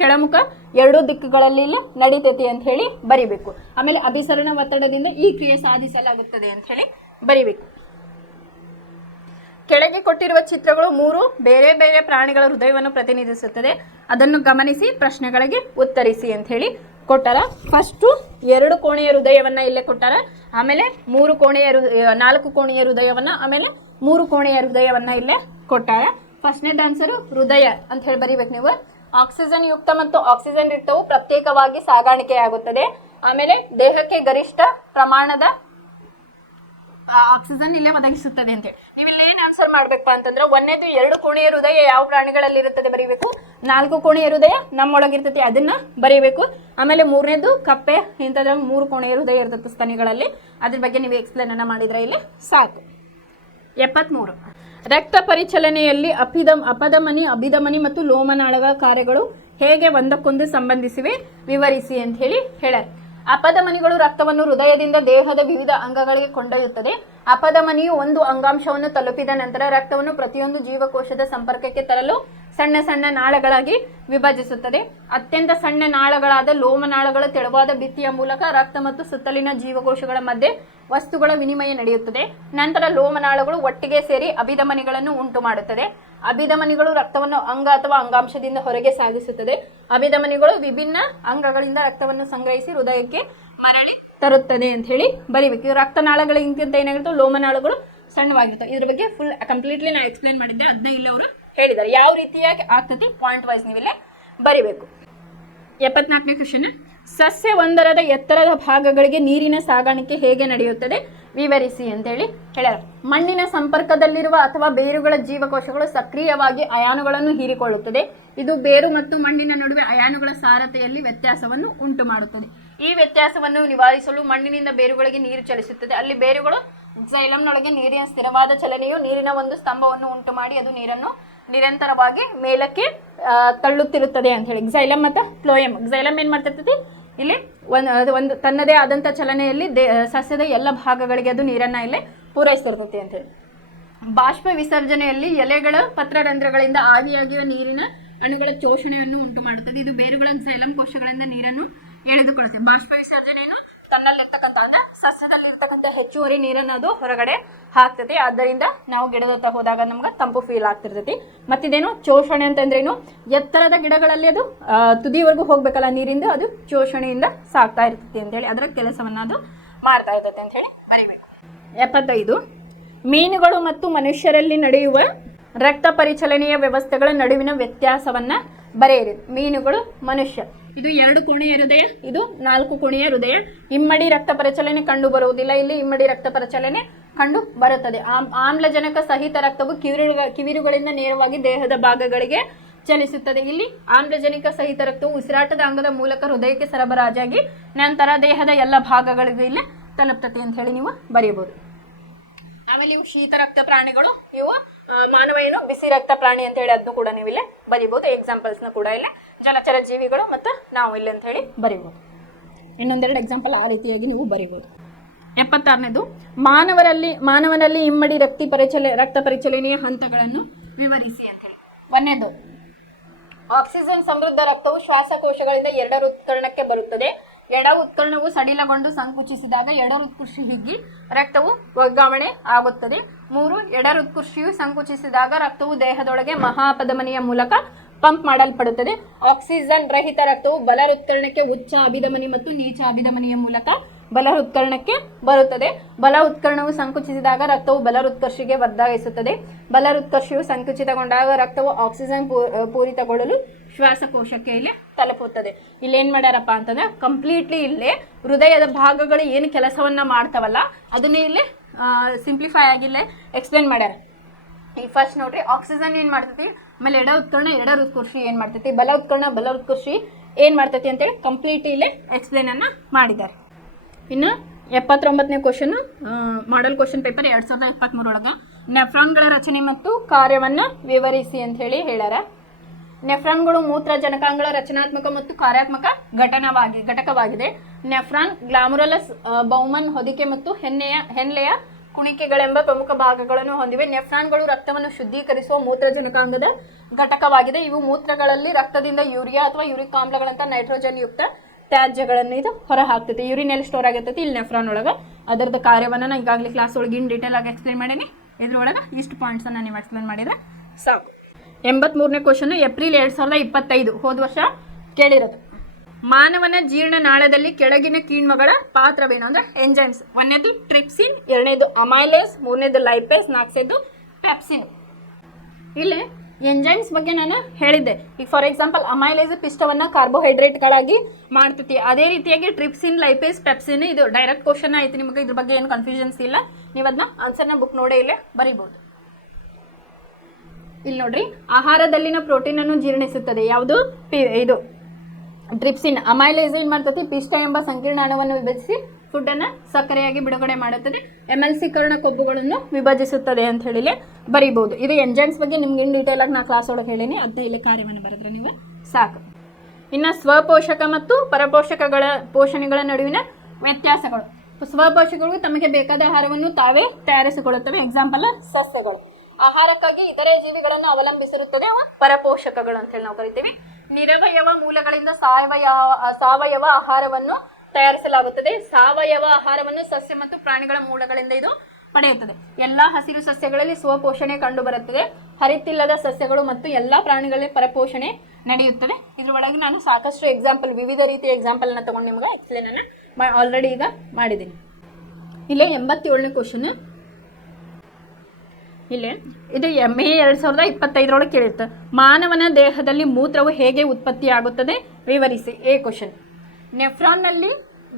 ಕೆಳಮುಖ ಎರಡೂ ದಿಕ್ಕುಗಳಲ್ಲಿ ನಡೀತೈತಿ ಅಂತ ಹೇಳಿ ಬರಿಬೇಕು. ಆಮೇಲೆ ಅಭಿಸರಣ ಒತ್ತಡದಿಂದ ಈ ಕ್ರಿಯೆ ಸಾಧಿಸಲಾಗುತ್ತದೆ ಅಂತ ಹೇಳಿ ಬರಿಬೇಕು. ಕೆಳಗೆ ಕೊಟ್ಟಿರುವ ಚಿತ್ರಗಳು 3 ಬೇರೆ ಬೇರೆ ಪ್ರಾಣಿಗಳ ಹೃದಯವನ್ನು ಪ್ರತಿನಿಧಿಸುತ್ತದೆ. ಅದನ್ನು ಗಮನಿಸಿ ಪ್ರಶ್ನೆಗಳಿಗೆ ಉತ್ತರಿಸಿ ಅಂತ ಹೇಳಿ ಕೊಟ್ಟಾರ. ಫಸ್ಟು 2 ಕೋಣೆಯ ಹೃದಯವನ್ನ ಇಲ್ಲೇ ಕೊಟ್ಟಾರ. ಆಮೇಲೆ 4 ಕೋಣೆಯ ಹೃದಯವನ್ನ, ಆಮೇಲೆ 3 ಕೋಣೆಯ ಹೃದಯವನ್ನ ಇಲ್ಲೇ ಕೊಟ್ಟಾರ. ಫಸ್ಟ್ನೇದು ಆನ್ಸರು ಹೃದಯ ಅಂತ ಹೇಳಿ ಬರಿಬೇಕು ನೀವು. ಆಕ್ಸಿಜನ್ ಯುಕ್ತ ಮತ್ತು ಆಕ್ಸಿಜನ್ ರಕ್ತವು ಪ್ರತ್ಯೇಕವಾಗಿ ಸಾಗಾಣಿಕೆಯಾಗುತ್ತದೆ. ಆಮೇಲೆ ದೇಹಕ್ಕೆ ಗರಿಷ್ಠ ಪ್ರಮಾಣದ ಆಕ್ಸಿಜನ್ ಇಲ್ಲೇ ಒದಗಿಸುತ್ತದೆ ಅಂತೇಳಿ. ನೀವು ಇಲ್ಲಿ ಏನ್ ಆನ್ಸರ್ ಮಾಡ್ಬೇಕು ಅಂತಂದ್ರೆ, ಒಂದೇದು 2 ಕೋಣೆಯ ಹೃದಯ ಯಾವ ಪ್ರಾಣಿಗಳಲ್ಲಿ ಇರುತ್ತದೆ ಬರೀಬೇಕು. 4 ಕೋಣೆಯ ಹೃದಯ ನಮ್ಮೊಳಗಿರ್ತೈತಿ, ಅದನ್ನ ಬರೀಬೇಕು. ಆಮೇಲೆ 3ನೇದು ಕಪ್ಪೆ, ಇಂಥದ್ರಾಗ 3 ಕೋಣೆಯ ಹೃದಯ ಇರ್ತದೆ ಸ್ತನಿಗಳಲ್ಲಿ. ಅದ್ರ ಬಗ್ಗೆ ನೀವು ಎಕ್ಸ್ಪ್ಲೇನ್ ಅನ್ನ ಮಾಡಿದ್ರೆ ಇಲ್ಲಿ ಸಾಕು. 73 ರಕ್ತ ಪರಿಚಲನೆಯಲ್ಲಿ ಅಪಧಮನಿ, ಅಭಿಧಮನಿ ಮತ್ತು ಲೋಮನಾಳಗಳ ಕಾರ್ಯಗಳು ಹೇಗೆ ಒಂದಕ್ಕೊಂದು ಸಂಬಂಧಿಸಿವೆ ವಿವರಿಸಿ ಅಂತ ಹೇಳಿ ಹೇಳ್ಯಾರ. ಅಪಧಮನಿಗಳು ರಕ್ತವನ್ನು ಹೃದಯದಿಂದ ದೇಹದ ವಿವಿಧ ಅಂಗಗಳಿಗೆ ಕೊಂಡೊಯ್ಯುತ್ತದೆ. ಅಪಧಮನಿಯು ಒಂದು ಅಂಗಾಂಶವನ್ನು ತಲುಪಿದ ನಂತರ ರಕ್ತವನ್ನು ಪ್ರತಿಯೊಂದು ಜೀವಕೋಶದ ಸಂಪರ್ಕಕ್ಕೆ ತರಲು ಸಣ್ಣ ಸಣ್ಣ ನಾಳಗಳಾಗಿ ವಿಭಜಿಸುತ್ತದೆ. ಅತ್ಯಂತ ಸಣ್ಣ ನಾಳಗಳಾದ ಲೋಮನಾಳಗಳ ತೆಳುವಾದ ಭಿತ್ತಿಯ ಮೂಲಕ ರಕ್ತ ಮತ್ತು ಸುತ್ತಲಿನ ಜೀವಕೋಶಗಳ ಮಧ್ಯೆ ವಸ್ತುಗಳ ವಿನಿಮಯ ನಡೆಯುತ್ತದೆ. ನಂತರ ಲೋಮನಾಳಗಳು ಒಟ್ಟಿಗೆ ಸೇರಿ ಅಭಿಧಮನಿಗಳನ್ನು ಉಂಟು ಮಾಡುತ್ತದೆ. ಅಭಿಧಮನಿಗಳು ರಕ್ತವನ್ನು ಅಂಗ ಅಥವಾ ಅಂಗಾಂಶದಿಂದ ಹೊರಗೆ ಸಾಗಿಸುತ್ತದೆ. ಅಭಿಧಮನಿಗಳು ವಿಭಿನ್ನ ಅಂಗಗಳಿಂದ ರಕ್ತವನ್ನು ಸಂಗ್ರಹಿಸಿ ಹೃದಯಕ್ಕೆ ಮರಳಿ ತರುತ್ತದೆ ಅಂತ ಹೇಳಿ ಬರೀಬೇಕು. ರಕ್ತನಾಳಗಳಿಗಿಂತ ಏನಾಗಿರ್ತವೆ, ಲೋಮನಾಳಗಳು ಸಣ್ಣವಾಗಿರ್ತವೆ. ಇದ್ರ ಬಗ್ಗೆ ಫುಲ್ ಕಂಪ್ಲೀಟ್ಲಿ ನಾ ಎಕ್ಸ್ಪ್ಲೇನ್ ಮಾಡಿದ್ದೆ, ಅದನ್ನ ಇಲ್ಲಿ ಅವರು ಹೇಳಿದ್ದಾರೆ. ಯಾವ ರೀತಿಯಾಗಿ ಆಗ್ತದೆ ಪಾಯಿಂಟ್ ವೈಸ್ ನೀವಿಲ್ಲೇ ಬರಿಬೇಕು. 74ನೇ ಕ್ವೆಶ್ಚನ್, ಸಸ್ಯ ಒಂದರದ ಎತ್ತರದ ಭಾಗಗಳಿಗೆ ನೀರಿನ ಸಾಗಾಣಿಕೆ ಹೇಗೆ ನಡೆಯುತ್ತದೆ ವಿವರಿಸಿ ಅಂತೇಳಿ ಹೇಳ್ಯಾರ. ಮಣ್ಣಿನ ಸಂಪರ್ಕದಲ್ಲಿರುವ ಅಥವಾ ಬೇರುಗಳ ಜೀವಕೋಶಗಳು ಸಕ್ರಿಯವಾಗಿ ಅಯಾನುಗಳನ್ನು ಹೀರಿಕೊಳ್ಳುತ್ತದೆ. ಇದು ಬೇರು ಮತ್ತು ಮಣ್ಣಿನ ನಡುವೆ ಅಯಾನುಗಳ ಸಾರತೆಯಲ್ಲಿ ವ್ಯತ್ಯಾಸವನ್ನು ಉಂಟು ಮಾಡುತ್ತದೆ. ಈ ವ್ಯತ್ಯಾಸವನ್ನು ನಿವಾರಿಸಲು ಮಣ್ಣಿನಿಂದ ಬೇರುಗಳಿಗೆ ನೀರು ಚಲಿಸುತ್ತದೆ. ಅಲ್ಲಿ ಬೇರುಗಳು ಜೈಲಂನೊಳಗೆ ನೀರಿನ ಸ್ಥಿರವಾದ ಚಲನೆಯು ನೀರಿನ ಒಂದು ಸ್ತಂಭವನ್ನು ಉಂಟು ಮಾಡಿ ಅದು ನೀರನ್ನು ನಿರಂತರವಾಗಿ ಮೇಲಕ್ಕೆ ತಳ್ಳುತ್ತಿರುತ್ತದೆ ಅಂತ ಹೇಳಿ. ಕ್ಸೈಲಮ್ ಮತ್ತು ಫ್ಲೋಯಮ್. ಕ್ಸೈಲಮ್ ಏನು ಮಾಡ್ತಿರ್ತೈತಿ, ಇಲ್ಲಿ ಒಂದು ತನ್ನದೇ ಆದಂಥ ಚಲನೆಯಲ್ಲಿ ಸಸ್ಯದ ಎಲ್ಲ ಭಾಗಗಳಿಗೆ ಅದು ನೀರನ್ನು ಇಲ್ಲೇ ಪೂರೈಸ್ತಿರ್ತೈತಿ ಅಂತ ಹೇಳಿ. ಬಾಷ್ಪ ವಿಸರ್ಜನೆಯಲ್ಲಿ ಎಲೆಗಳ ಪತ್ರರಂಧ್ರಗಳಿಂದ ಆವಿಯಾಗಿರುವ ನೀರಿನ ಅಣುಗಳ ಶೋಷಣೆಯನ್ನು ಉಂಟು ಮಾಡುತ್ತದೆ. ಇದು ಬೇರುಗಳ ಕ್ಸೈಲಮ್ ಕೋಶಗಳಿಂದ ನೀರನ್ನು ಎಳೆದುಕೊಳ್ಳುತ್ತದೆ. ಬಾಷ್ಪ ವಿಸರ್ಜನೆಯನ್ನು ತನ್ನಲ್ಲಿರ್ತಕ್ಕಂಥ ಸಸ್ಯದಲ್ಲಿರ್ತಕ್ಕಂಥ ಹೆಚ್ಚುವರಿ ನೀರನ್ನು ಅದು ಹೊರಗಡೆ ಹಾಕ್ತದೆ. ಆದ್ದರಿಂದ ನಾವು ಗಿಡದತ್ತ ಹೋದಾಗ ನಮ್ಗೆ ತಂಪು ಫೀಲ್ ಆಗ್ತಿರ್ತೈತಿ. ಮತ್ತಿದೇನು ಶೋಷಣೆ ಅಂತಂದ್ರೇನು, ಎತ್ತರದ ಗಿಡಗಳಲ್ಲಿ ಅದು ತುದಿವರೆಗೂ ಹೋಗ್ಬೇಕಲ್ಲ ನೀರಿಂದ, ಅದು ಶೋಷಣೆಯಿಂದ ಸಾಕ್ತಾ ಇರ್ತೈತಿ ಅಂತೇಳಿ ಅದರ ಕೆಲಸವನ್ನ ಅದು ಮಾಡ್ತಾ ಇರ್ತೈತಿ ಅಂತ ಹೇಳಿ ಬರೀಬೇಕು. 75 ಮೀನುಗಳು ಮತ್ತು ಮನುಷ್ಯರಲ್ಲಿ ನಡೆಯುವ ರಕ್ತ ಪರಿಚಲನೆಯ ವ್ಯವಸ್ಥೆಗಳ ನಡುವಿನ ವ್ಯತ್ಯಾಸವನ್ನ ಬರೆಯಿರಿ. ಮೀನುಗಳು, ಮನುಷ್ಯ. ಇದು 2 ಕೋಣೆಯ ಹೃದಯ, ಇದು 4 ಕೋಣೆಯ ಹೃದಯ. ಇಮ್ಮಡಿ ರಕ್ತ ಪರಿಚಲನೆ ಕಂಡು ಬರುವುದಿಲ್ಲ. ಇಲ್ಲಿ ಇಮ್ಮಡಿ ರಕ್ತ ಪರಿಚಲನೆ ಕಂಡು ಬರುತ್ತದೆ. ಆಮ್ಲಜನಕ ಸಹಿತ ರಕ್ತವು ಕಿವಿರುಗಳಿಂದ ನೇರವಾಗಿ ದೇಹದ ಭಾಗಗಳಿಗೆ ಚಲಿಸುತ್ತದೆ. ಇಲ್ಲಿ ಆಮ್ಲಜನಕ ಸಹಿತ ರಕ್ತವು ಉಸಿರಾಟದ ಅಂಗದ ಮೂಲಕ ಹೃದಯಕ್ಕೆ ಸರಬರಾಜಾಗಿ ನಂತರ ದೇಹದ ಎಲ್ಲ ಭಾಗಗಳಿಗೆ ಇಲ್ಲಿ ತಲುಪ್ತತೆ ಅಂತ ಹೇಳಿ ನೀವು ಬರೆಯಬಹುದು. ಆಮೇಲೆ ಇವು ಶೀತ ರಕ್ತ ಪ್ರಾಣಿಗಳು, ಇವು ಮಾನವ ಏನು ಬಿಸಿ ರಕ್ತ ಪ್ರಾಣಿ ಅಂತ ಹೇಳಿ ಅದನ್ನು ಕೂಡ ನೀವು ಇಲ್ಲೇ ಬರಿಬಹುದು. ಎಕ್ಸಾಂಪಲ್ಸ್ನ ಕೂಡ ಇಲ್ಲ, ಜಲಚರ ಜೀವಿಗಳು ಮತ್ತು ನಾವು ಇಲ್ಲಿ ಅಂತ ಹೇಳಿ ಬರಿಬಹುದು. ಇನ್ನೊಂದೆರಡು ಎಕ್ಸಾಂಪಲ್ ಆ ರೀತಿಯಾಗಿ ನೀವು ಬರಿಬಹುದು. 76ನೇದು ಮಾನವನಲ್ಲಿ ಇಮ್ಮಡಿ ರಕ್ತ ಪರಿಚಲನೆಯ ಹಂತಗಳನ್ನು ವಿವರಿಸಿ ಅಂತ ಹೇಳಿ. 1ನೇದು ಆಕ್ಸಿಜನ್ ಸಮೃದ್ಧ ರಕ್ತವು ಶ್ವಾಸಕೋಶಗಳಿಂದ ಎಡ ಹೃತ್ಕರ್ಣಕ್ಕೆ ಬರುತ್ತದೆ. ಎಡ ಉತ್ಕರ್ಣವು ಸಡಿಲಗೊಂಡು ಸಂಕುಚಿಸಿದಾಗ ಎಡ ಹೃತ್ಕುಕ್ಷಿ ಹಿಗ್ಗಿ ರಕ್ತವು ವರ್ಗಾವಣೆ ಆಗುತ್ತದೆ. 3 ಎಡ ಹೃತ್ಕುಕ್ಷಿಯು ಸಂಕುಚಿಸಿದಾಗ ರಕ್ತವು ದೇಹದೊಳಗೆ ಮಹಾಪಧಮನಿಯ ಮೂಲಕ ಪಂಪ್ ಮಾಡಲ್ಪಡುತ್ತದೆ. ಆಕ್ಸಿಜನ್ ರಹಿತ ರಕ್ತವು ಬಲ ಹೃತ್ಕರ್ಣಕ್ಕೆ ಉಚ್ಚ ಅಭಿಧಮನಿ ಮತ್ತು ನೀಚ ಅಭಿಧಮನಿಯ ಮೂಲಕ ಬಲ ಹೃತ್ಕರ್ಣಕ್ಕೆ ಬರುತ್ತದೆ. ಬಲ ಉತ್ಕರ್ಣವು ಸಂಕುಚಿಸಿದಾಗ ರಕ್ತವು ಬಲ ಹೃತ್ಕರ್ಷಿಗೆ ವರ್ಗಾಯಿಸುತ್ತದೆ. ಬಲ ಹೃತ್ಕರ್ಷಿಯು ಸಂಕುಚಿತಗೊಂಡಾಗ ರಕ್ತವು ಆಕ್ಸಿಜನ್ ಪೂರಿತಗೊಳ್ಳಲು ಶ್ವಾಸಕೋಶಕ್ಕೆ ಇಲ್ಲಿ ತಲುಪುತ್ತದೆ. ಇಲ್ಲೇನ್ ಮಾಡ್ಯಾರಪ್ಪ ಅಂತಂದ್ರೆ ಕಂಪ್ಲೀಟ್ಲಿ ಇಲ್ಲೇ ಹೃದಯದ ಭಾಗಗಳು ಏನು ಕೆಲಸವನ್ನ ಮಾಡ್ತಾವಲ್ಲ ಅದನ್ನೇ ಇಲ್ಲಿ ಸಿಂಪ್ಲಿಫೈ ಆಗಿಲ್ಲೇ ಎಕ್ಸ್ಪ್ಲೇನ್ ಮಾಡ್ಯಾರ. ಈಗ ಫಸ್ಟ್ ನೋಡ್ರಿ, ಆಕ್ಸಿಜನ್ ಏನ್ ಮಾಡ್ತೈತಿ, ಆಮೇಲೆ ಎಡ ಉತ್ಕರ್ಣ ಎಡ ಹೃತ್ಕರ್ಷಿ ಏನ್ ಮಾಡ್ತೈತಿ, ಬಲ ಉತ್ಕರ್ಣ ಬಲ ಹೃತ್ಕರ್ಷಿ ಏನ್ ಮಾಡ್ತೈತಿ ಅಂತೇಳಿ ಕಂಪ್ಲೀಟ್ ಇಲ್ಲೇ ಎಕ್ಸ್ಪ್ಲೇನ್ ಅನ್ನ ಮಾಡಿದ್ದಾರೆ. ಇನ್ನು 79ನೇ ಕ್ವಶನ್ ಮಾಡೆಲ್ ಕ್ವಶನ್ ಪೇಪರ್ 2023 ಒಳಗ ನೆಫ್ರಾನ್ಗಳ ರಚನೆ ಮತ್ತು ಕಾರ್ಯವನ್ನ ವಿವರಿಸಿ ಅಂತ ಹೇಳಿ ಹೇಳ್ಯಾರ. ನೆಫ್ರಾನ್ಗಳು ಮೂತ್ರ ಜನಕಾಂಗಗಳ ರಚನಾತ್ಮಕ ಮತ್ತು ಕಾರ್ಯಾತ್ಮಕ ಘಟಕವಾಗಿದೆ. ನೆಫ್ರಾನ್ ಗ್ಲಾಮುರಲಸ್ ಬೌಮನ್ ಹೊದಿಕೆ ಮತ್ತು ಹೆನ್ಲೆಯ ಕುಣಿಕೆಗಳೆಂಬ ಪ್ರಮುಖ ಭಾಗಗಳನ್ನು ಹೊಂದಿವೆ. ನೆಫ್ರಾನ್ಗಳು ರಕ್ತವನ್ನು ಶುದ್ಧೀಕರಿಸುವ ಮೂತ್ರಜನಕಾಂಗದ ಘಟಕವಾಗಿದೆ. ಇವು ಮೂತ್ರಗಳಲ್ಲಿ ರಕ್ತದಿಂದ ಯೂರಿಯಾ ಅಥವಾ ಯೂರಿಕ್ ಆಮ್ಲಗಳಂತ ನೈಟ್ರೋಜನ್ ಯುಕ್ತ ತ್ಯಾಜ್ಯಗಳನ್ನು ಇದು ಹೊರ ಹಾಕ್ತೈತಿ. ಯೂರಿನಲ್ಲಿ ಸ್ಟೋರ್ ಆಗಿರ್ತೈತಿ ಇಲ್ಲಿ ನೆಫ್ರಾನ್ ಒಳಗೆ. ಅದರದ ಕಾರ್ಯವನ್ನು ನಾನು ಈಗಾಗಲೇ ಕ್ಲಾಸ್ ಒಳಗೆ ಇನ್ ಡೀಟೇಲ್ ಆಗಿ ಎಕ್ಸ್ಪ್ಲೇನ್ ಮಾಡೀನಿ. ಇದ್ರೊಳಗೆ ಇಷ್ಟು ಪಾಯಿಂಟ್ಸನ್ನು ನೀವು ಎಕ್ಸ್ಪ್ಲೇನ್ ಮಾಡಿದ್ರೆ ಸಾಕು. 83ನೇ ಕ್ವಶನ್ ಏಪ್ರಿಲ್ 2025 ಹೋದ ವರ್ಷ ಕೇಳಿರೋದು. ಮಾನವನ ಜೀರ್ಣನಾಳದಲ್ಲಿ ಕೆಳಗಿನ ಕಿಣ್ವಗಳ ಪಾತ್ರವೇನು ಅಂದ್ರೆ ಎಂಜೈಮ್ಸ್. 1ನೇದು ಟ್ರಿಪ್ಸಿನ್, 2ನೇದು ಅಮೈಲೇಸ್, 3ನೇದು ಲೈಪೇಸ್, 4ನೇದು ಪೆಪ್ಸಿನ್. ಇಲ್ಲಿ ಎಂಜೈಮ್ಸ್ ಬಗ್ಗೆ ನಾನು ಹೇಳಿದ್ದೆ. ಈಗ ಫಾರ್ ಎಕ್ಸಾಂಪಲ್ ಅಮೈಲೇಸ್ ಪಿಷ್ಟವನ್ನ ಕಾರ್ಬೋಹೈಡ್ರೇಟ್ಗಳಾಗಿ ಮಾಡ್ತೈತಿ. ಅದೇ ರೀತಿಯಾಗಿ ಟ್ರಿಪ್ಸಿನ್, ಲೈಪೇಸ್, ಪೆಪ್ಸಿನ್ ಇದು ಡೈರೆಕ್ಟ್ ಕ್ವಶನ್ ಆಯ್ತು ನಿಮಗೆ. ಇದ್ರ ಬಗ್ಗೆ ಏನು ಕನ್ಫ್ಯೂಷನ್ಸ್ ಇಲ್ಲ. ನೀವು ಅದನ್ನ ಆನ್ಸರ್ನ ಬುಕ್ ನೋಡೇ ಇಲ್ಲೇ ಬರೀಬಹುದು. ಇಲ್ಲಿ ನೋಡ್ರಿ, ಆಹಾರದಲ್ಲಿನ ಪ್ರೋಟೀನ್ ಅನ್ನು ಜೀರ್ಣಿಸುತ್ತದೆ. ಯಾವುದು ಇದು ಟ್ರಿಪ್ಸಿನ್. ಅಮೈಲೇಸ್ ಏನ್ ಮಾಡ್ತೈತಿ, ಪಿಷ್ಟ ಎಂಬ ಸಂಕೀರ್ಣ ಅಣುವನ್ನು ವಿಭಜಿಸಿ ಫುಡ್ ಅನ್ನ ಸಕ್ಕರೆಯಾಗಿ ಬಿಡುಗಡೆ ಮಾಡುತ್ತದೆ. ಎಮಲ್ಸೀಕರಣ ಕೊಬ್ಬುಗಳನ್ನು ವಿಭಜಿಸುತ್ತದೆ ಅಂತ ಹೇಳಿ ಬರೀಬಹುದು. ಇದು ಎಂಜೈಮ್ಸ್ ಬಗ್ಗೆ ನಿಮ್ಗೆ ಇನ್ ಡೀಟೇಲ್ ಆಗಿ ನಾ ಕ್ಲಾಸ್ ಒಳಗೆ ಹೇಳಿನಿ. ಅದನ್ನ ಇಲ್ಲಿ ಕಾರ್ಯವನ್ನು ಬರೆದ್ರೆ ನೀವು ಸಾಕು. ಇನ್ನು ಸ್ವಪೋಷಕ ಮತ್ತು ಪರಪೋಷಕಗಳ ಪೋಷಣೆಗಳ ನಡುವಿನ ವ್ಯತ್ಯಾಸಗಳು. ಸ್ವಪೋಷಕಗಳು ತಮಗೆ ಬೇಕಾದ ಆಹಾರವನ್ನು ತಾವೇ ತಯಾರಿಸಿಕೊಳ್ಳುತ್ತವೆ. ಎಕ್ಸಾಂಪಲ್ ಸಸ್ಯಗಳು. ಆಹಾರಕ್ಕಾಗಿ ಇತರೆ ಜೀವಿಗಳನ್ನು ಅವಲಂಬಿಸಿರುತ್ತದೆ ಅವ ಪರಪೋಷಕಗಳು ಅಂತ ಹೇಳಿ ನಾವು ಕರಿತೀವಿ. ನಿರವಯವ ಮೂಲಗಳಿಂದ ಸಾವಯವ ಆಹಾರವನ್ನು ತಯಾರಿಸಲಾಗುತ್ತದೆ. ಸಾವಯವ ಆಹಾರವನ್ನು ಸಸ್ಯ ಮತ್ತು ಪ್ರಾಣಿಗಳ ಮೂಲಗಳಿಂದ ಇದು ಪಡೆಯುತ್ತದೆ. ಎಲ್ಲಾ ಹಸಿರು ಸಸ್ಯಗಳಲ್ಲಿ ಸ್ವಪೋಷಣೆ ಕಂಡು ಬರುತ್ತದೆ. ಹರಿತಿಲ್ಲದ ಸಸ್ಯಗಳು ಮತ್ತು ಎಲ್ಲಾ ಪ್ರಾಣಿಗಳಲ್ಲಿ ಪರಪೋಷಣೆ ನಡೆಯುತ್ತದೆ. ಇದ್ರೊಳಗೆ ನಾನು ಸಾಕಷ್ಟು ಎಕ್ಸಾಂಪಲ್, ವಿವಿಧ ರೀತಿಯ ಎಕ್ಸಾಂಪಲ್ ಅನ್ನ ತಗೊಂಡು ನಿಮ್ಗೆ ಎಕ್ಸ್ಪ್ಲೇನ್ ಅನ್ನ ಆಲ್ರೆಡಿ ಈಗ ಮಾಡಿದ್ದೀನಿ. ಇಲ್ಲೇ 87ನೇ ಕ್ವಶನ್. ಇಲ್ಲೇ ಇದು ಮೇ 2025 ಕೇಳಿರುತ್ತೆ. ಮಾನವನ ದೇಹದಲ್ಲಿ ಮೂತ್ರವು ಹೇಗೆ ಉತ್ಪತ್ತಿಯಾಗುತ್ತದೆ ವಿವರಿಸಿ. A question. ನೆಫ್ರಾನ್ನಲ್ಲಿ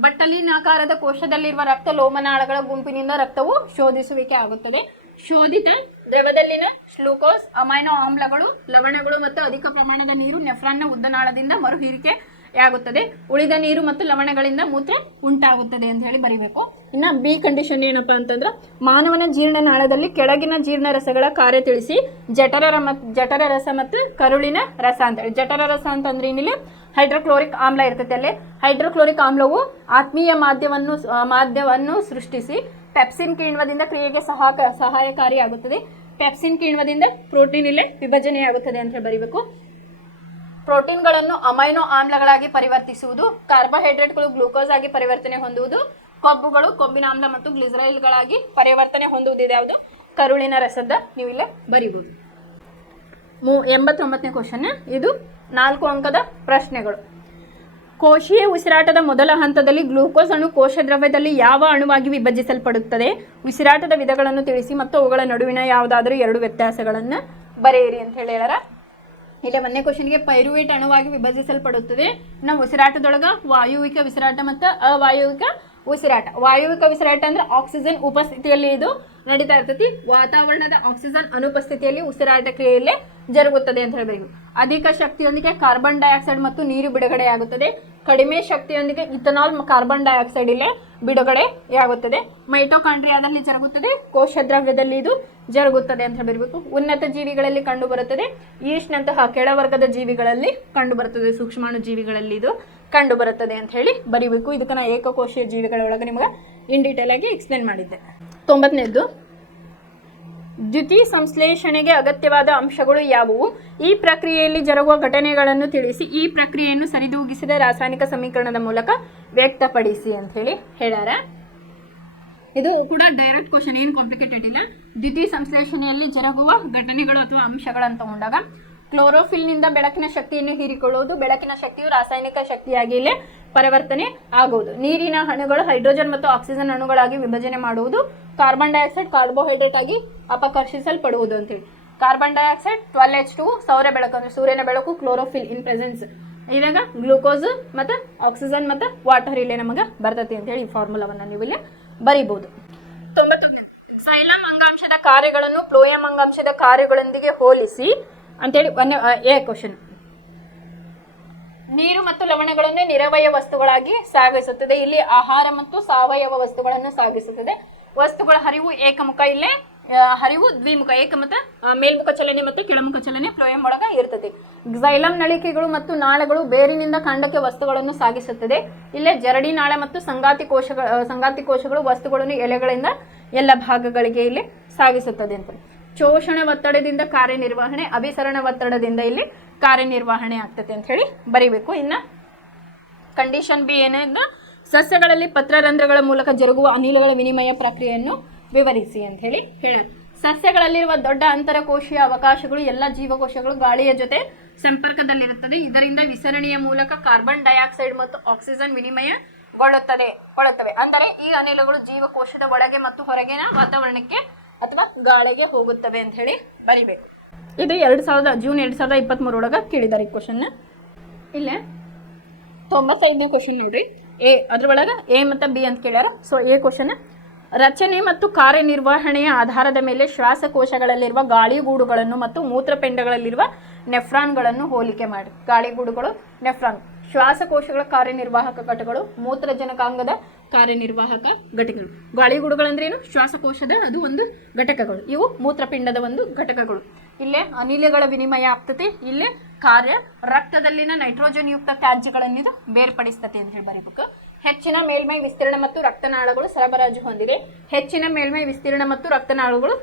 ಬಟ್ಟಲಿನಾಕಾರದ ಕೋಶದಲ್ಲಿರುವ ರಕ್ತ ಲೋಮನಾಳಗಳ ಗುಂಪಿನಿಂದ ರಕ್ತವು ಶೋಧಿಸುವಿಕೆ ಆಗುತ್ತದೆ. ಶೋಧಿತ ದ್ರವದಲ್ಲಿನ ಗ್ಲೂಕೋಸ್, ಅಮೈನೋ ಆಮ್ಲಗಳು, ಲವಣಗಳು ಮತ್ತು ಅಧಿಕ ಪ್ರಮಾಣದ ನೀರು ನೆಫ್ರಾನ್ನ ಉದ್ದನಾಳದಿಂದ ಮರುಹೀರಿಕೆಯಾಗುತ್ತದೆ. ಉಳಿದ ನೀರು ಮತ್ತು ಲವಣಗಳಿಂದ ಮೂತ್ರ ಉಂಟಾಗುತ್ತದೆ ಅಂತ ಹೇಳಿ ಬರೀಬೇಕು. ಇನ್ನು ಬಿ ಕಂಡೀಷನ್ ಏನಪ್ಪಾ ಅಂತಂದ್ರೆ, ಮಾನವನ ಜೀರ್ಣನಾಳದಲ್ಲಿ ಕೆಳಗಿನ ಜೀರ್ಣರಸಗಳ ಕಾರ್ಯ ತಿಳಿಸಿ. ಜಠರ ರಸ ಮತ್ತು ಕರುಳಿನ ರಸ ಅಂತೇಳಿ. ಜಠರ ರಸ ಅಂತಂದ್ರೆ ಏನಿಲ್ಲ, ಹೈಡ್ರೋಕ್ಲೋರಿಕ್ ಆಮ್ಲ ಇರ್ತೈತೆ. ಅಲ್ಲಿ ಹೈಡ್ರೋಕ್ಲೋರಿಕ್ ಆಮ್ಲವು ಆತ್ಮೀಯ ಮಾಧ್ಯವನ್ನು ಸೃಷ್ಟಿಸಿ ಪೆಪ್ಸಿನ್ ಕಿಣ್ವದಿಂದ ಕ್ರಿಯೆಗೆ ಸಹಾಯಕಾರಿಯಾಗುತ್ತದೆ. ಪೆಪ್ಸಿನ್ ಕಿಣ್ವದಿಂದ ಪ್ರೋಟೀನ್ ಇಲ್ಲೇ ವಿಭಜನೆಯಾಗುತ್ತದೆ ಅಂತ ಹೇಳಿ ಬರೀಬೇಕು. ಪ್ರೋಟೀನ್ಗಳನ್ನು ಅಮೈನೋ ಆಮ್ಲಗಳಾಗಿ ಪರಿವರ್ತಿಸುವುದು. ಕಾರ್ಬೋಹೈಡ್ರೇಟ್ಗಳು ಗ್ಲೂಕೋಸ್ ಆಗಿ ಪರಿವರ್ತನೆ ಹೊಂದುವುದು. ಕೊಬ್ಬುಗಳು ಕೊಬ್ಬಿನ ಆಮ್ಲ ಮತ್ತು ಗ್ಲಿಸರೈಲ್ಗಳಾಗಿ ಪರಿವರ್ತನೆ ಹೊಂದುವುದು. ಯಾವುದು ಕರುಳಿನ ರಸದ ನೀವು ಇಲ್ಲೇ ಬರೀಬಹುದು. 89ನೇ ಕ್ವಶನ್. ಇದು 4 ಅಂಕದ ಪ್ರಶ್ನೆಗಳು. ಕೋಶೀಯ ಉಸಿರಾಟದ ಮೊದಲ ಹಂತದಲ್ಲಿ ಗ್ಲೂಕೋಸ್ ಅಣು ಕೋಶ ದ್ರವ್ಯದಲ್ಲಿ ಯಾವ ಅಣುವಾಗಿ ವಿಭಜಿಸಲ್ಪಡುತ್ತದೆ? ಉಸಿರಾಟದ ವಿಧಗಳನ್ನು ತಿಳಿಸಿ ಮತ್ತು ಅವುಗಳ ನಡುವಿನ ಯಾವುದಾದರೂ 2 ವ್ಯತ್ಯಾಸಗಳನ್ನು ಬರೆಯಿರಿ ಅಂತ ಹೇಳ್ಯಾರ. ಇಲ್ಲ 1ನೇ ಕ್ವಶನ್ಗೆ ಪೈರುವೇಟ್ ಅಣುವಾಗಿ ವಿಭಜಿಸಲ್ಪಡುತ್ತದೆ. ನಾವು ಉಸಿರಾಟದೊಳಗ ವಾಯುವಿಕ ಉಸಿರಾಟ ಮತ್ತು ಅವಾಯುವಿಕ ಉಸಿರಾಟ. ವಾಯುವಿಕ ಉಸಿರಾಟ ಅಂದ್ರೆ ಆಕ್ಸಿಜನ್ ಉಪಸ್ಥಿತಿಯಲ್ಲಿ ಇದು ನಡೀತಾ ಇರ್ತೈತಿ. ವಾತಾವರಣದ ಆಕ್ಸಿಜನ್ ಅನುಪಸ್ಥಿತಿಯಲ್ಲಿ ಉಸಿರಾಟ ಕ್ರಿಯೆಯಲ್ಲೇ ಜರುಗುತ್ತದೆ ಅಂತ ಹೇಳಬೇಕು. ಅಧಿಕ ಶಕ್ತಿಯೊಂದಿಗೆ ಕಾರ್ಬನ್ ಡೈಆಕ್ಸೈಡ್ ಮತ್ತು ನೀರು ಬಿಡುಗಡೆಯಾಗುತ್ತದೆ. ಕಡಿಮೆ ಶಕ್ತಿಯೊಂದಿಗೆ ಇಥನಾಲ್, ಕಾರ್ಬನ್ ಡೈಆಕ್ಸೈಡ್ ಇಲ್ಲೇ ಬಿಡುಗಡೆಯಾಗುತ್ತದೆ. ಮೈಟೋಕಾಂಡ್ರಿಯಾದಲ್ಲಿ ಜರುಗುತ್ತದೆ. ಕೋಶ ದ್ರವ್ಯದಲ್ಲಿ ಇದು ಜರುಗುತ್ತದೆ ಅಂತ ಹೇಳಬೇಕು. ಉನ್ನತ ಜೀವಿಗಳಲ್ಲಿ ಕಂಡು ಬರುತ್ತದೆ. ಈಸ್ಟ್ನಂತಹ ಕೆಳವರ್ಗದ ಜೀವಿಗಳಲ್ಲಿ ಕಂಡು ಬರುತ್ತದೆ. ಸೂಕ್ಷ್ಮಾಣು ಜೀವಿಗಳಲ್ಲಿ ಇದು ಕಂಡು ಬರುತ್ತದೆ ಅಂತ ಹೇಳಿ ಬರೀಬೇಕು. ಇದಕ್ಕೆ ನಾ ಏಕಕೋಶೀಯ ಜೀವಿಗಳ ಒಳಗೆ ನಿಮಗೆ ಇನ್ ಡೀಟೇಲ್ ಆಗಿ ಎಕ್ಸ್ಪ್ಲೇನ್ ಮಾಡಿದ್ದೆ. 90ನೇದು, ದ್ಯುತಿ ಸಂಶ್ಲೇಷಣೆಗೆ ಅಗತ್ಯವಾದ ಅಂಶಗಳು ಯಾವುವು? ಈ ಪ್ರಕ್ರಿಯೆಯಲ್ಲಿ ಜರುಗುವ ಘಟನೆಗಳನ್ನು ತಿಳಿಸಿ. ಈ ಪ್ರಕ್ರಿಯೆಯನ್ನು ಸರಿದೂಗಿಸಿದ ರಾಸಾಯನಿಕ ಸಮೀಕರಣದ ಮೂಲಕ ವ್ಯಕ್ತಪಡಿಸಿ ಅಂತ ಹೇಳಿ ಹೇಳ್ಯಾರ. ಇದು ಕೂಡ ಡೈರೆಕ್ಟ್ ಕ್ವಶನ್, ಏನು ಕಾಂಪ್ಲಿಕೇಟೆಡ್ ಇಲ್ಲ. ದ್ಯುತಿ ಸಂಶ್ಲೇಷಣೆಯಲ್ಲಿ ಜರುಗುವ ಘಟನೆಗಳು ಅಥವಾ ಅಂಶಗಳನ್ನು ತಗೊಂಡಾಗ ಕ್ಲೋರೋಫಿಲ್ನಿಂದ ಬೆಳಕಿನ ಶಕ್ತಿಯನ್ನು ಹೀರಿಕೊಳ್ಳುವುದು, ಬೆಳಕಿನ ಶಕ್ತಿಯು ರಾಸಾಯನಿಕ ಶಕ್ತಿಯಾಗಿ ಇಲ್ಲೇ ಪರಿವರ್ತನೆ ಆಗುವುದು. ನೀರಿನ ಅಣುಗಳು ಹೈಡ್ರೋಜನ್ ಮತ್ತು ಆಕ್ಸಿಜನ್ ಅಣುಗಳಾಗಿ ವಿಭಜನೆ ಮಾಡುವುದು. ಕಾರ್ಬನ್ ಡೈಆಕ್ಸೈಡ್ ಕಾರ್ಬೋಹೈಡ್ರೇಟ್ ಆಗಿ ಅಪಕರ್ಷಿಸಲ್ಪಡುವುದು ಅಂತೇಳಿ. ಕಾರ್ಬನ್ ಡೈಆಕ್ಸೈಡ್ 12H2, ಸೌರ ಬೆಳಕು ಅಂದ್ರೆ ಸೂರ್ಯನ ಬೆಳಕು, ಕ್ಲೋರೋಫಿಲ್ ಇನ್ ಪ್ರೆಸೆನ್ಸ್, ಇದಾಗ ಗ್ಲೂಕೋಸ್ ಮತ್ತು ಆಕ್ಸಿಜನ್ ಮತ್ತು ವಾಟರ್ ಇಲ್ಲೇ ನಮಗೆ ಬರ್ತೈತಿ ಅಂತ ಹೇಳಿ ಈ ಫಾರ್ಮುಲಾವನ್ನು ನೀವು ಇಲ್ಲಿ ಬರೀಬಹುದು. 91 ಸೈಲಮ್ ಅಂಗಾಂಶದ ಕಾರ್ಯಗಳನ್ನು ಫ್ಲೋಯಮ್ ಅಂಗಾಂಶದ ಕಾರ್ಯಗಳೊಂದಿಗೆ ಹೋಲಿಸಿ ಅಂತೇಳಿ ಎ ಕ್ವಶನ್. ನೀರು ಮತ್ತು ಲವಣಗಳನ್ನು ನಿರವಯ ವಸ್ತುಗಳಾಗಿ ಸಾಗಿಸುತ್ತದೆ. ಇಲ್ಲಿ ಆಹಾರ ಮತ್ತು ಸಾವಯವ ವಸ್ತುಗಳನ್ನು ಸಾಗಿಸುತ್ತದೆ. ವಸ್ತುಗಳ ಹರಿವು ಏಕಮುಖ, ಇಲ್ಲೇ ಹರಿವು ದ್ವಿಮುಖ, ಏಕ ಮತ್ತು ಮೇಲ್ಮುಖ ಚಲನೆ ಮತ್ತು ಕೆಳಮುಖ ಚಲನೆ ಫ್ಲೋಯಮ್ ಒಳಗ ಇರ್ತದೆ. xylem ನಳಿಕೆಗಳು ಮತ್ತು ನಾಳಗಳು ಬೇರಿನಿಂದ ಖಂಡಕ್ಕೆ ವಸ್ತುಗಳನ್ನು ಸಾಗಿಸುತ್ತದೆ. ಇಲ್ಲೇ ಜರಡಿ ನಾಳ ಮತ್ತು ಸಂಗಾತಿ ಕೋಶಗಳು ವಸ್ತುಗಳನ್ನು ಎಲೆಗಳಿಂದ ಎಲ್ಲ ಭಾಗಗಳಿಗೆ ಇಲ್ಲಿ ಸಾಗಿಸುತ್ತದೆ ಅಂತ. ಶೋಷಣ ಒತ್ತಡದಿಂದ ಕಾರ್ಯನಿರ್ವಹಣೆ, ಅಭಿಸರಣ ಒತ್ತಡದಿಂದ ಇಲ್ಲಿ ಕಾರ್ಯನಿರ್ವಹಣೆ ಆಗ್ತದೆ ಅಂತ ಹೇಳಿ ಬರೀಬೇಕು. ಇನ್ನು ಕಂಡೀಷನ್ ಬಿ ಏನಿದೆ, ಸಸ್ಯಗಳಲ್ಲಿ ಪತ್ರರಂಧ್ರಗಳ ಮೂಲಕ ಜರುಗುವ ಅನಿಲಗಳ ವಿನಿಮಯ ಪ್ರಕ್ರಿಯೆಯನ್ನು ವಿವರಿಸಿ ಅಂತ ಹೇಳಿ ಹೇಳೋಣ. ಸಸ್ಯಗಳಲ್ಲಿರುವ ದೊಡ್ಡ ಅಂತರಕೋಶೀಯ ಅವಕಾಶಗಳು ಎಲ್ಲ ಜೀವಕೋಶಗಳು ಗಾಳಿಯ ಜೊತೆ ಸಂಪರ್ಕದಲ್ಲಿರುತ್ತದೆ. ಇದರಿಂದ ವಿಸರಣೆಯ ಮೂಲಕ ಕಾರ್ಬನ್ ಡೈಆಕ್ಸೈಡ್ ಮತ್ತು ಆಕ್ಸಿಜನ್ ವಿನಿಮಯಗೊಳ್ಳುತ್ತವೆ. ಅಂದರೆ ಈ ಅನಿಲಗಳು ಜೀವಕೋಶದ ಒಳಗೆ ಮತ್ತು ಹೊರಗಿನ ವಾತಾವರಣಕ್ಕೆ ಅಥವಾ ಗಾಳಿಗೆ ಹೋಗುತ್ತವೆ ಅಂತ ಹೇಳಿ ಬರಿಬೇಕು. ಇದು ಜೂನ್ 2023 ಒಳಗೆ ಕೇಳಿದ್ದಾರೆ ಈ ಕ್ವಶನ್. ಇಲ್ಲೇ 95ನೇ ಕ್ವಶನ್ ನೋಡ್ರಿ. ಅದ್ರೊಳಗೆ ಎ ಮತ್ತು ಬಿ ಅಂತ ಕೇಳ್ಯಾರ. ಸೊ ಎ ಕ್ವಶನ್, ರಚನೆ ಮತ್ತು ಕಾರ್ಯನಿರ್ವಹಣೆಯ ಆಧಾರದ ಮೇಲೆ ಶ್ವಾಸಕೋಶಗಳಲ್ಲಿರುವ ಗಾಳಿಗೂಡುಗಳನ್ನು ಮತ್ತು ಮೂತ್ರಪಿಂಡಗಳಲ್ಲಿರುವ ನೆಫ್ರಾನ್ಗಳನ್ನು ಹೋಲಿಕೆ ಮಾಡಿ. ಗಾಳಿಗೂಡುಗಳು, ನೆಫ್ರಾನ್, ಶ್ವಾಸಕೋಶಗಳ ಕಾರ್ಯನಿರ್ವಾಹಕ ಘಟಕಗಳು, ಮೂತ್ರಜನಕಾಂಗದ ಕಾರ್ಯನಿರ್ವಾಹಕ ಘಟಕಗಳು. ಗಾಳಿಗೂಡುಗಳಂದ್ರೆ ಏನು? ಶ್ವಾಸಕೋಶದ ಅದು ಒಂದು ಘಟಕಗಳು. ಇವು ಮೂತ್ರಪಿಂಡದ ಒಂದು ಘಟಕಗಳು. ಇಲ್ಲೇ ಅನಿಲಗಳ ವಿನಿಮಯ ಆಗ್ತದೆ. ಇಲ್ಲೇ ಕಾರ್ಯ ರಕ್ತದಲ್ಲಿನ ನೈಟ್ರೋಜನ್ ಯುಕ್ತ ತ್ಯಾಜ್ಯಗಳನ್ನು ಇದು ಬೇರ್ಪಡಿಸ್ತದೆ ಅಂತ ಹೇಳಿ ಬರೀಬೇಕು. ಹೆಚ್ಚಿನ ಮೇಲ್ಮೈ ವಿಸ್ತೀರ್ಣ ಮತ್ತು ರಕ್ತನಾಳಗಳು ಸರಬರಾಜು ಹೊಂದಿದೆ. ಹೆಚ್ಚಿನ ಮೇಲ್ಮೈ ವಿಸ್ತೀರ್ಣ ಮತ್ತು ರಕ್ತನಾಳಗಳು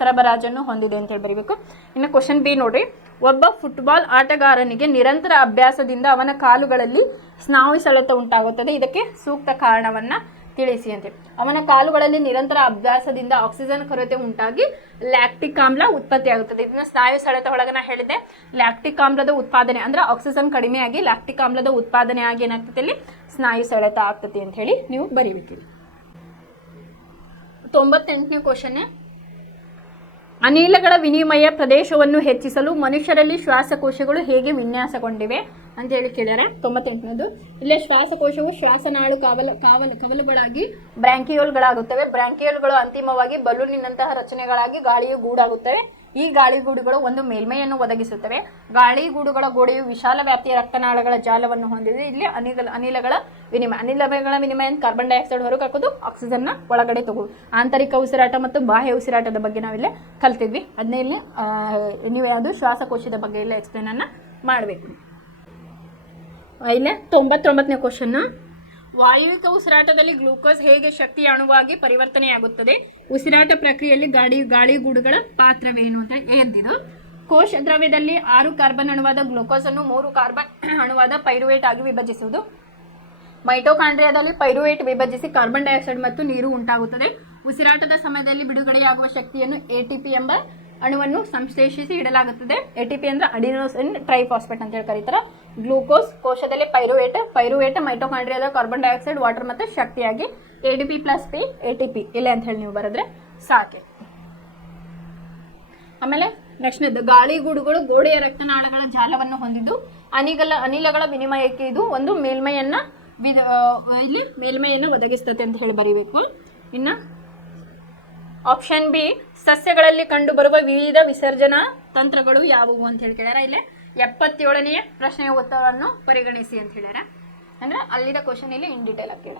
ಸರಬರಾಜನ್ನು ಹೊಂದಿದೆ ಅಂತ ಹೇಳಿ ಬರೀಬೇಕು. ಇನ್ನು ಕ್ವಶನ್ ಬಿ ನೋಡ್ರಿ. ಒಬ್ಬ ಫುಟ್ಬಾಲ್ ಆಟಗಾರನಿಗೆ ನಿರಂತರ ಅಭ್ಯಾಸದಿಂದ ಅವನ ಕಾಲುಗಳಲ್ಲಿ ಸ್ನಾಯು ಸೆಳೆತ ಉಂಟಾಗುತ್ತದೆ. ಇದಕ್ಕೆ ಸೂಕ್ತ ಕಾರಣವನ್ನ ತಿಳಿಸಿ ಅಂತೇಳಿ. ಅವನ ಕಾಲುಗಳಲ್ಲಿ ನಿರಂತರ ಅಭ್ಯಾಸದಿಂದ ಆಕ್ಸಿಜನ್ ಕೊರತೆ ಉಂಟಾಗಿ ಲ್ಯಾಕ್ಟಿಕ್ ಆಮ್ಲ ಉತ್ಪತ್ತಿ ಆಗುತ್ತದೆ. ಇದನ್ನ ಸ್ನಾಯು ಸೆಳೆತ ಒಳಗೆ ನಾ ಹೇಳಿದೆ. ಲ್ಯಾಕ್ಟಿಕ್ ಆಮ್ಲದ ಉತ್ಪಾದನೆ ಅಂದ್ರೆ ಆಕ್ಸಿಜನ್ ಕಡಿಮೆ ಆಗಿ ಲ್ಯಾಕ್ಟಿಕ್ ಆಮ್ಲದ ಉತ್ಪಾದನೆ ಆಗಿ ಏನಾಗ್ತದೆ, ಇಲ್ಲಿ ಸ್ನಾಯು ಸೆಳೆತ ಆಗ್ತದೆ ಅಂತ ಹೇಳಿ ನೀವು ಬರೀಬೇಕಿರಿ. 98ನೇ ಕ್ವಶನ್, ಅನಿಲಗಳ ವಿನಿಮಯ ಪ್ರದೇಶವನ್ನು ಹೆಚ್ಚಿಸಲು ಮನುಷ್ಯರಲ್ಲಿ ಶ್ವಾಸಕೋಶಗಳು ಹೇಗೆ ವಿನ್ಯಾಸಗೊಂಡಿವೆ ಅಂತ ಹೇಳಿ ಕೇಳ್ಯಾರ. 98ನೇದು, ಇಲ್ಲೇ ಶ್ವಾಸಕೋಶವು ಶ್ವಾಸನಾಳು ಕವಲುಗಳಾಗಿ ಬ್ರಾಂಕಿಯೋಲ್ಗಳಾಗುತ್ತವೆ. ಬ್ರಾಂಕಿಯೋಲ್ಗಳು ಅಂತಿಮವಾಗಿ ಬಲೂನಿನಂತಹ ರಚನೆಗಳಾಗಿ ಗಾಳಿಯು ಗೂಡಾಗುತ್ತವೆ. ಈ ಗಾಳಿಗೂಡುಗಳು ಒಂದು ಮೇಲ್ಮೈಯನ್ನು ಒದಗಿಸುತ್ತವೆ. ಗಾಳಿಗೂಡುಗಳ ಗೋಡೆಯು ವಿಶಾಲ ವ್ಯಾಪ್ತಿಯ ರಕ್ತನಾಳಗಳ ಜಾಲವನ್ನು ಹೊಂದಿದೆ. ಇಲ್ಲಿ ಅನಿಲಗಳ ವಿನಿಮಯ ಕಾರ್ಬನ್ ಡೈಆಕ್ಸೈಡ್ ಹೊರಗೆ ಹಾಕೋದು, ಆಕ್ಸಿಜನ್ನ ಒಳಗಡೆ ತಗೊಳ್ಳೋದು. ಆಂತರಿಕ ಉಸಿರಾಟ ಮತ್ತು ಬಾಹ್ಯ ಉಸಿರಾಟದ ಬಗ್ಗೆ ನಾವಿಲ್ಲೇ ಕಲ್ತಿದ್ವಿ. ಅದನ್ನೇ ಇಲ್ಲಿ ನೀವು ಯಾವುದು ಶ್ವಾಸಕೋಶದ ಬಗ್ಗೆ ಎಲ್ಲ ಎಕ್ಸ್ಪ್ಲೇನ್ ಅನ್ನ ಮಾಡಬೇಕು. ಇಲ್ಲೇ 99ನೇ ಕ್ವಶನ್, ವಾಯುವಿಕ ಉಸಿರಾಟದಲ್ಲಿ ಗ್ಲೂಕೋಸ್ ಹೇಗೆ ಶಕ್ತಿಯ ಅಣುವಾಗಿ ಪರಿವರ್ತನೆಯಾಗುತ್ತದೆ? ಉಸಿರಾಟ ಪ್ರಕ್ರಿಯೆಯಲ್ಲಿ ಗಾಳಿಗೂಡುಗಳ ಪಾತ್ರವೇನು ಅಂತ ಎದ್ದಿದ್ದು. ಕೋಶ ದ್ರವ್ಯದಲ್ಲಿ 6 ಕಾರ್ಬನ್ ಅಣುವಾದ ಗ್ಲೂಕೋಸ್ ಅನ್ನು 3 ಕಾರ್ಬನ್ ಅಣುವಾದ ಪೈರುವೇಟ್ ಆಗಿ ವಿಭಜಿಸುವುದು. ಮೈಟೋಕಾಂಡ್ರಿಯಾದಲ್ಲಿ ಪೈರುವೇಟ್ ವಿಭಜಿಸಿ ಕಾರ್ಬನ್ ಡೈಆಕ್ಸೈಡ್ ಮತ್ತು ನೀರು ಉಂಟಾಗುತ್ತದೆ. ಉಸಿರಾಟದ ಸಮಯದಲ್ಲಿ ಬಿಡುಗಡೆಯಾಗುವ ಶಕ್ತಿಯನ್ನು ಎಟಿಪಿ ಎಂಬ ಅಣುವನ್ನು ಸಂಶ್ಲೇಷಿಸಿ ಇಡಲಾಗುತ್ತದೆ. ಎಟಿಪಿ ಅಂದ್ರೆ ಅಡಿನೋಸಿನ್ ಟ್ರೈಫಾಸ್ಫೇಟ್ ಅಂತ ಹೇಳಿ ಕರೀತಾರೆ. ಗ್ಲೂಕೋಸ್ ಕೋಶದಲ್ಲಿ ಪೈರುವೇಟ್ ಮೈಟೋಕಾಂಡ್ರಿಯಾದ ಕಾರ್ಬನ್ ಡೈಆಕ್ಸೈಡ್, ವಾಟರ್ ಮತ್ತು ಶಕ್ತಿಯಾಗಿ ಎಡಿಪಿ ಪ್ಲಸ್ ಪಿ ಎಟಿಪಿ ಇಲ್ಲ ಅಂತ ಹೇಳಿ ನೀವು ಬರೆದ್ರೆ ಸಾಕೆ. ಆಮೇಲೆ ನೆಕ್ಸ್ಟ್ ಗಾಳಿಗೂಡುಗಳು ಗೋಡೆಯ ರಕ್ತನಾಳಗಳ ಜಾಲವನ್ನು ಹೊಂದಿದ್ದು ಅನಿಲಗಳ ವಿನಿಮಯಕ್ಕೆ ಇದು ಒಂದು ಮೇಲ್ಮೈಯನ್ನು ಒದಗಿಸ್ತದೆ ಅಂತ ಹೇಳಿ ಬರೀಬೇಕು. ಇನ್ನು ಆಪ್ಷನ್ ಬಿ, ಸಸ್ಯಗಳಲ್ಲಿ ಕಂಡುಬರುವ ವಿವಿಧ ವಿಸರ್ಜನಾ ತಂತ್ರಗಳು ಯಾವುವು ಅಂತ ಹೇಳಿ ಕೇಳ್ಯಾರ. ಇಲ್ಲೇ 77ನೇ ಪ್ರಶ್ನೆಯ ಉತ್ತರವನ್ನು ಪರಿಗಣಿಸಿ ಅಂತ ಹೇಳ್ಯಾರ. ಅಂದ್ರೆ ಅಲ್ಲಿದ ಕ್ವಶನ್ ಇಲ್ಲಿ ಇನ್ ಡೀಟೇಲ್ ಆಗಿ ಕೇಳ.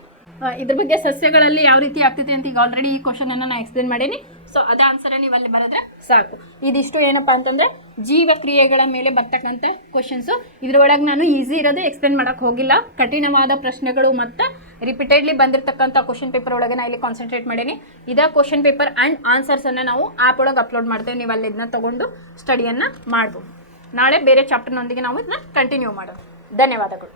ಇದ್ರ ಬಗ್ಗೆ ಸಸ್ಯಗಳಲ್ಲಿ ಯಾವ ರೀತಿ ಆಗ್ತೈತೆ ಅಂತ ಈಗ ಆಲ್ರೆಡಿ ಈ ಕ್ವಶನ್ ಅನ್ನು ನಾನು ಎಕ್ಸ್ಪ್ಲೇನ್ ಮಾಡೀನಿ. ಸೊ ಅದ ಆನ್ಸರ್ ನೀವು ಅಲ್ಲಿ ಬರೆದ್ರೆ ಸಾಕು. ಇದಿಷ್ಟು ಏನಪ್ಪಾ ಅಂತಂದ್ರೆ ಜೀವಕ್ರಿಯೆಗಳ ಮೇಲೆ ಬರ್ತಕ್ಕಂಥ ಕ್ವಶನ್ಸು. ಇದ್ರೊಳಗೆ ನಾನು ಈಸಿ ಇರೋದು ಎಕ್ಸ್ಪ್ಲೇನ್ ಮಾಡಕ್ ಹೋಗಿಲ್ಲ. ಕಠಿಣವಾದ ಪ್ರಶ್ನೆಗಳು ಮತ್ತು ರಿಪೀಟೆಡ್ಲಿ ಬಂದಿರತಕ್ಕಂಥ ಕ್ವಶನ್ ಪೇಪರ್ ಒಳಗೆ ನಾನು ಇಲ್ಲಿ ಕಾನ್ಸಂಟ್ರೇಟ್ ಮಾಡೀನಿ. ಇದೇ ಕ್ವಶನ್ ಪೇಪರ್ ಆ್ಯಂಡ್ ಆನ್ಸರ್ಸ್ ಅನ್ನು ನಾವು ಆ್ಯಪ್ ಒಳಗೆ ಅಪ್ಲೋಡ್ ಮಾಡ್ತೇವೆ. ನೀವು ಅಲ್ಲಿ ಇದನ್ನ ತಗೊಂಡು ಸ್ಟಡಿಯನ್ನು ಮಾಡ್ಬೋದು. ನಾಳೆ ಬೇರೆ ಚಾಪ್ಟರ್ನೊಂದಿಗೆ ನಾವು ಇದನ್ನ ಕಂಟಿನ್ಯೂ ಮಾಡೋಣ. ಧನ್ಯವಾದಗಳು.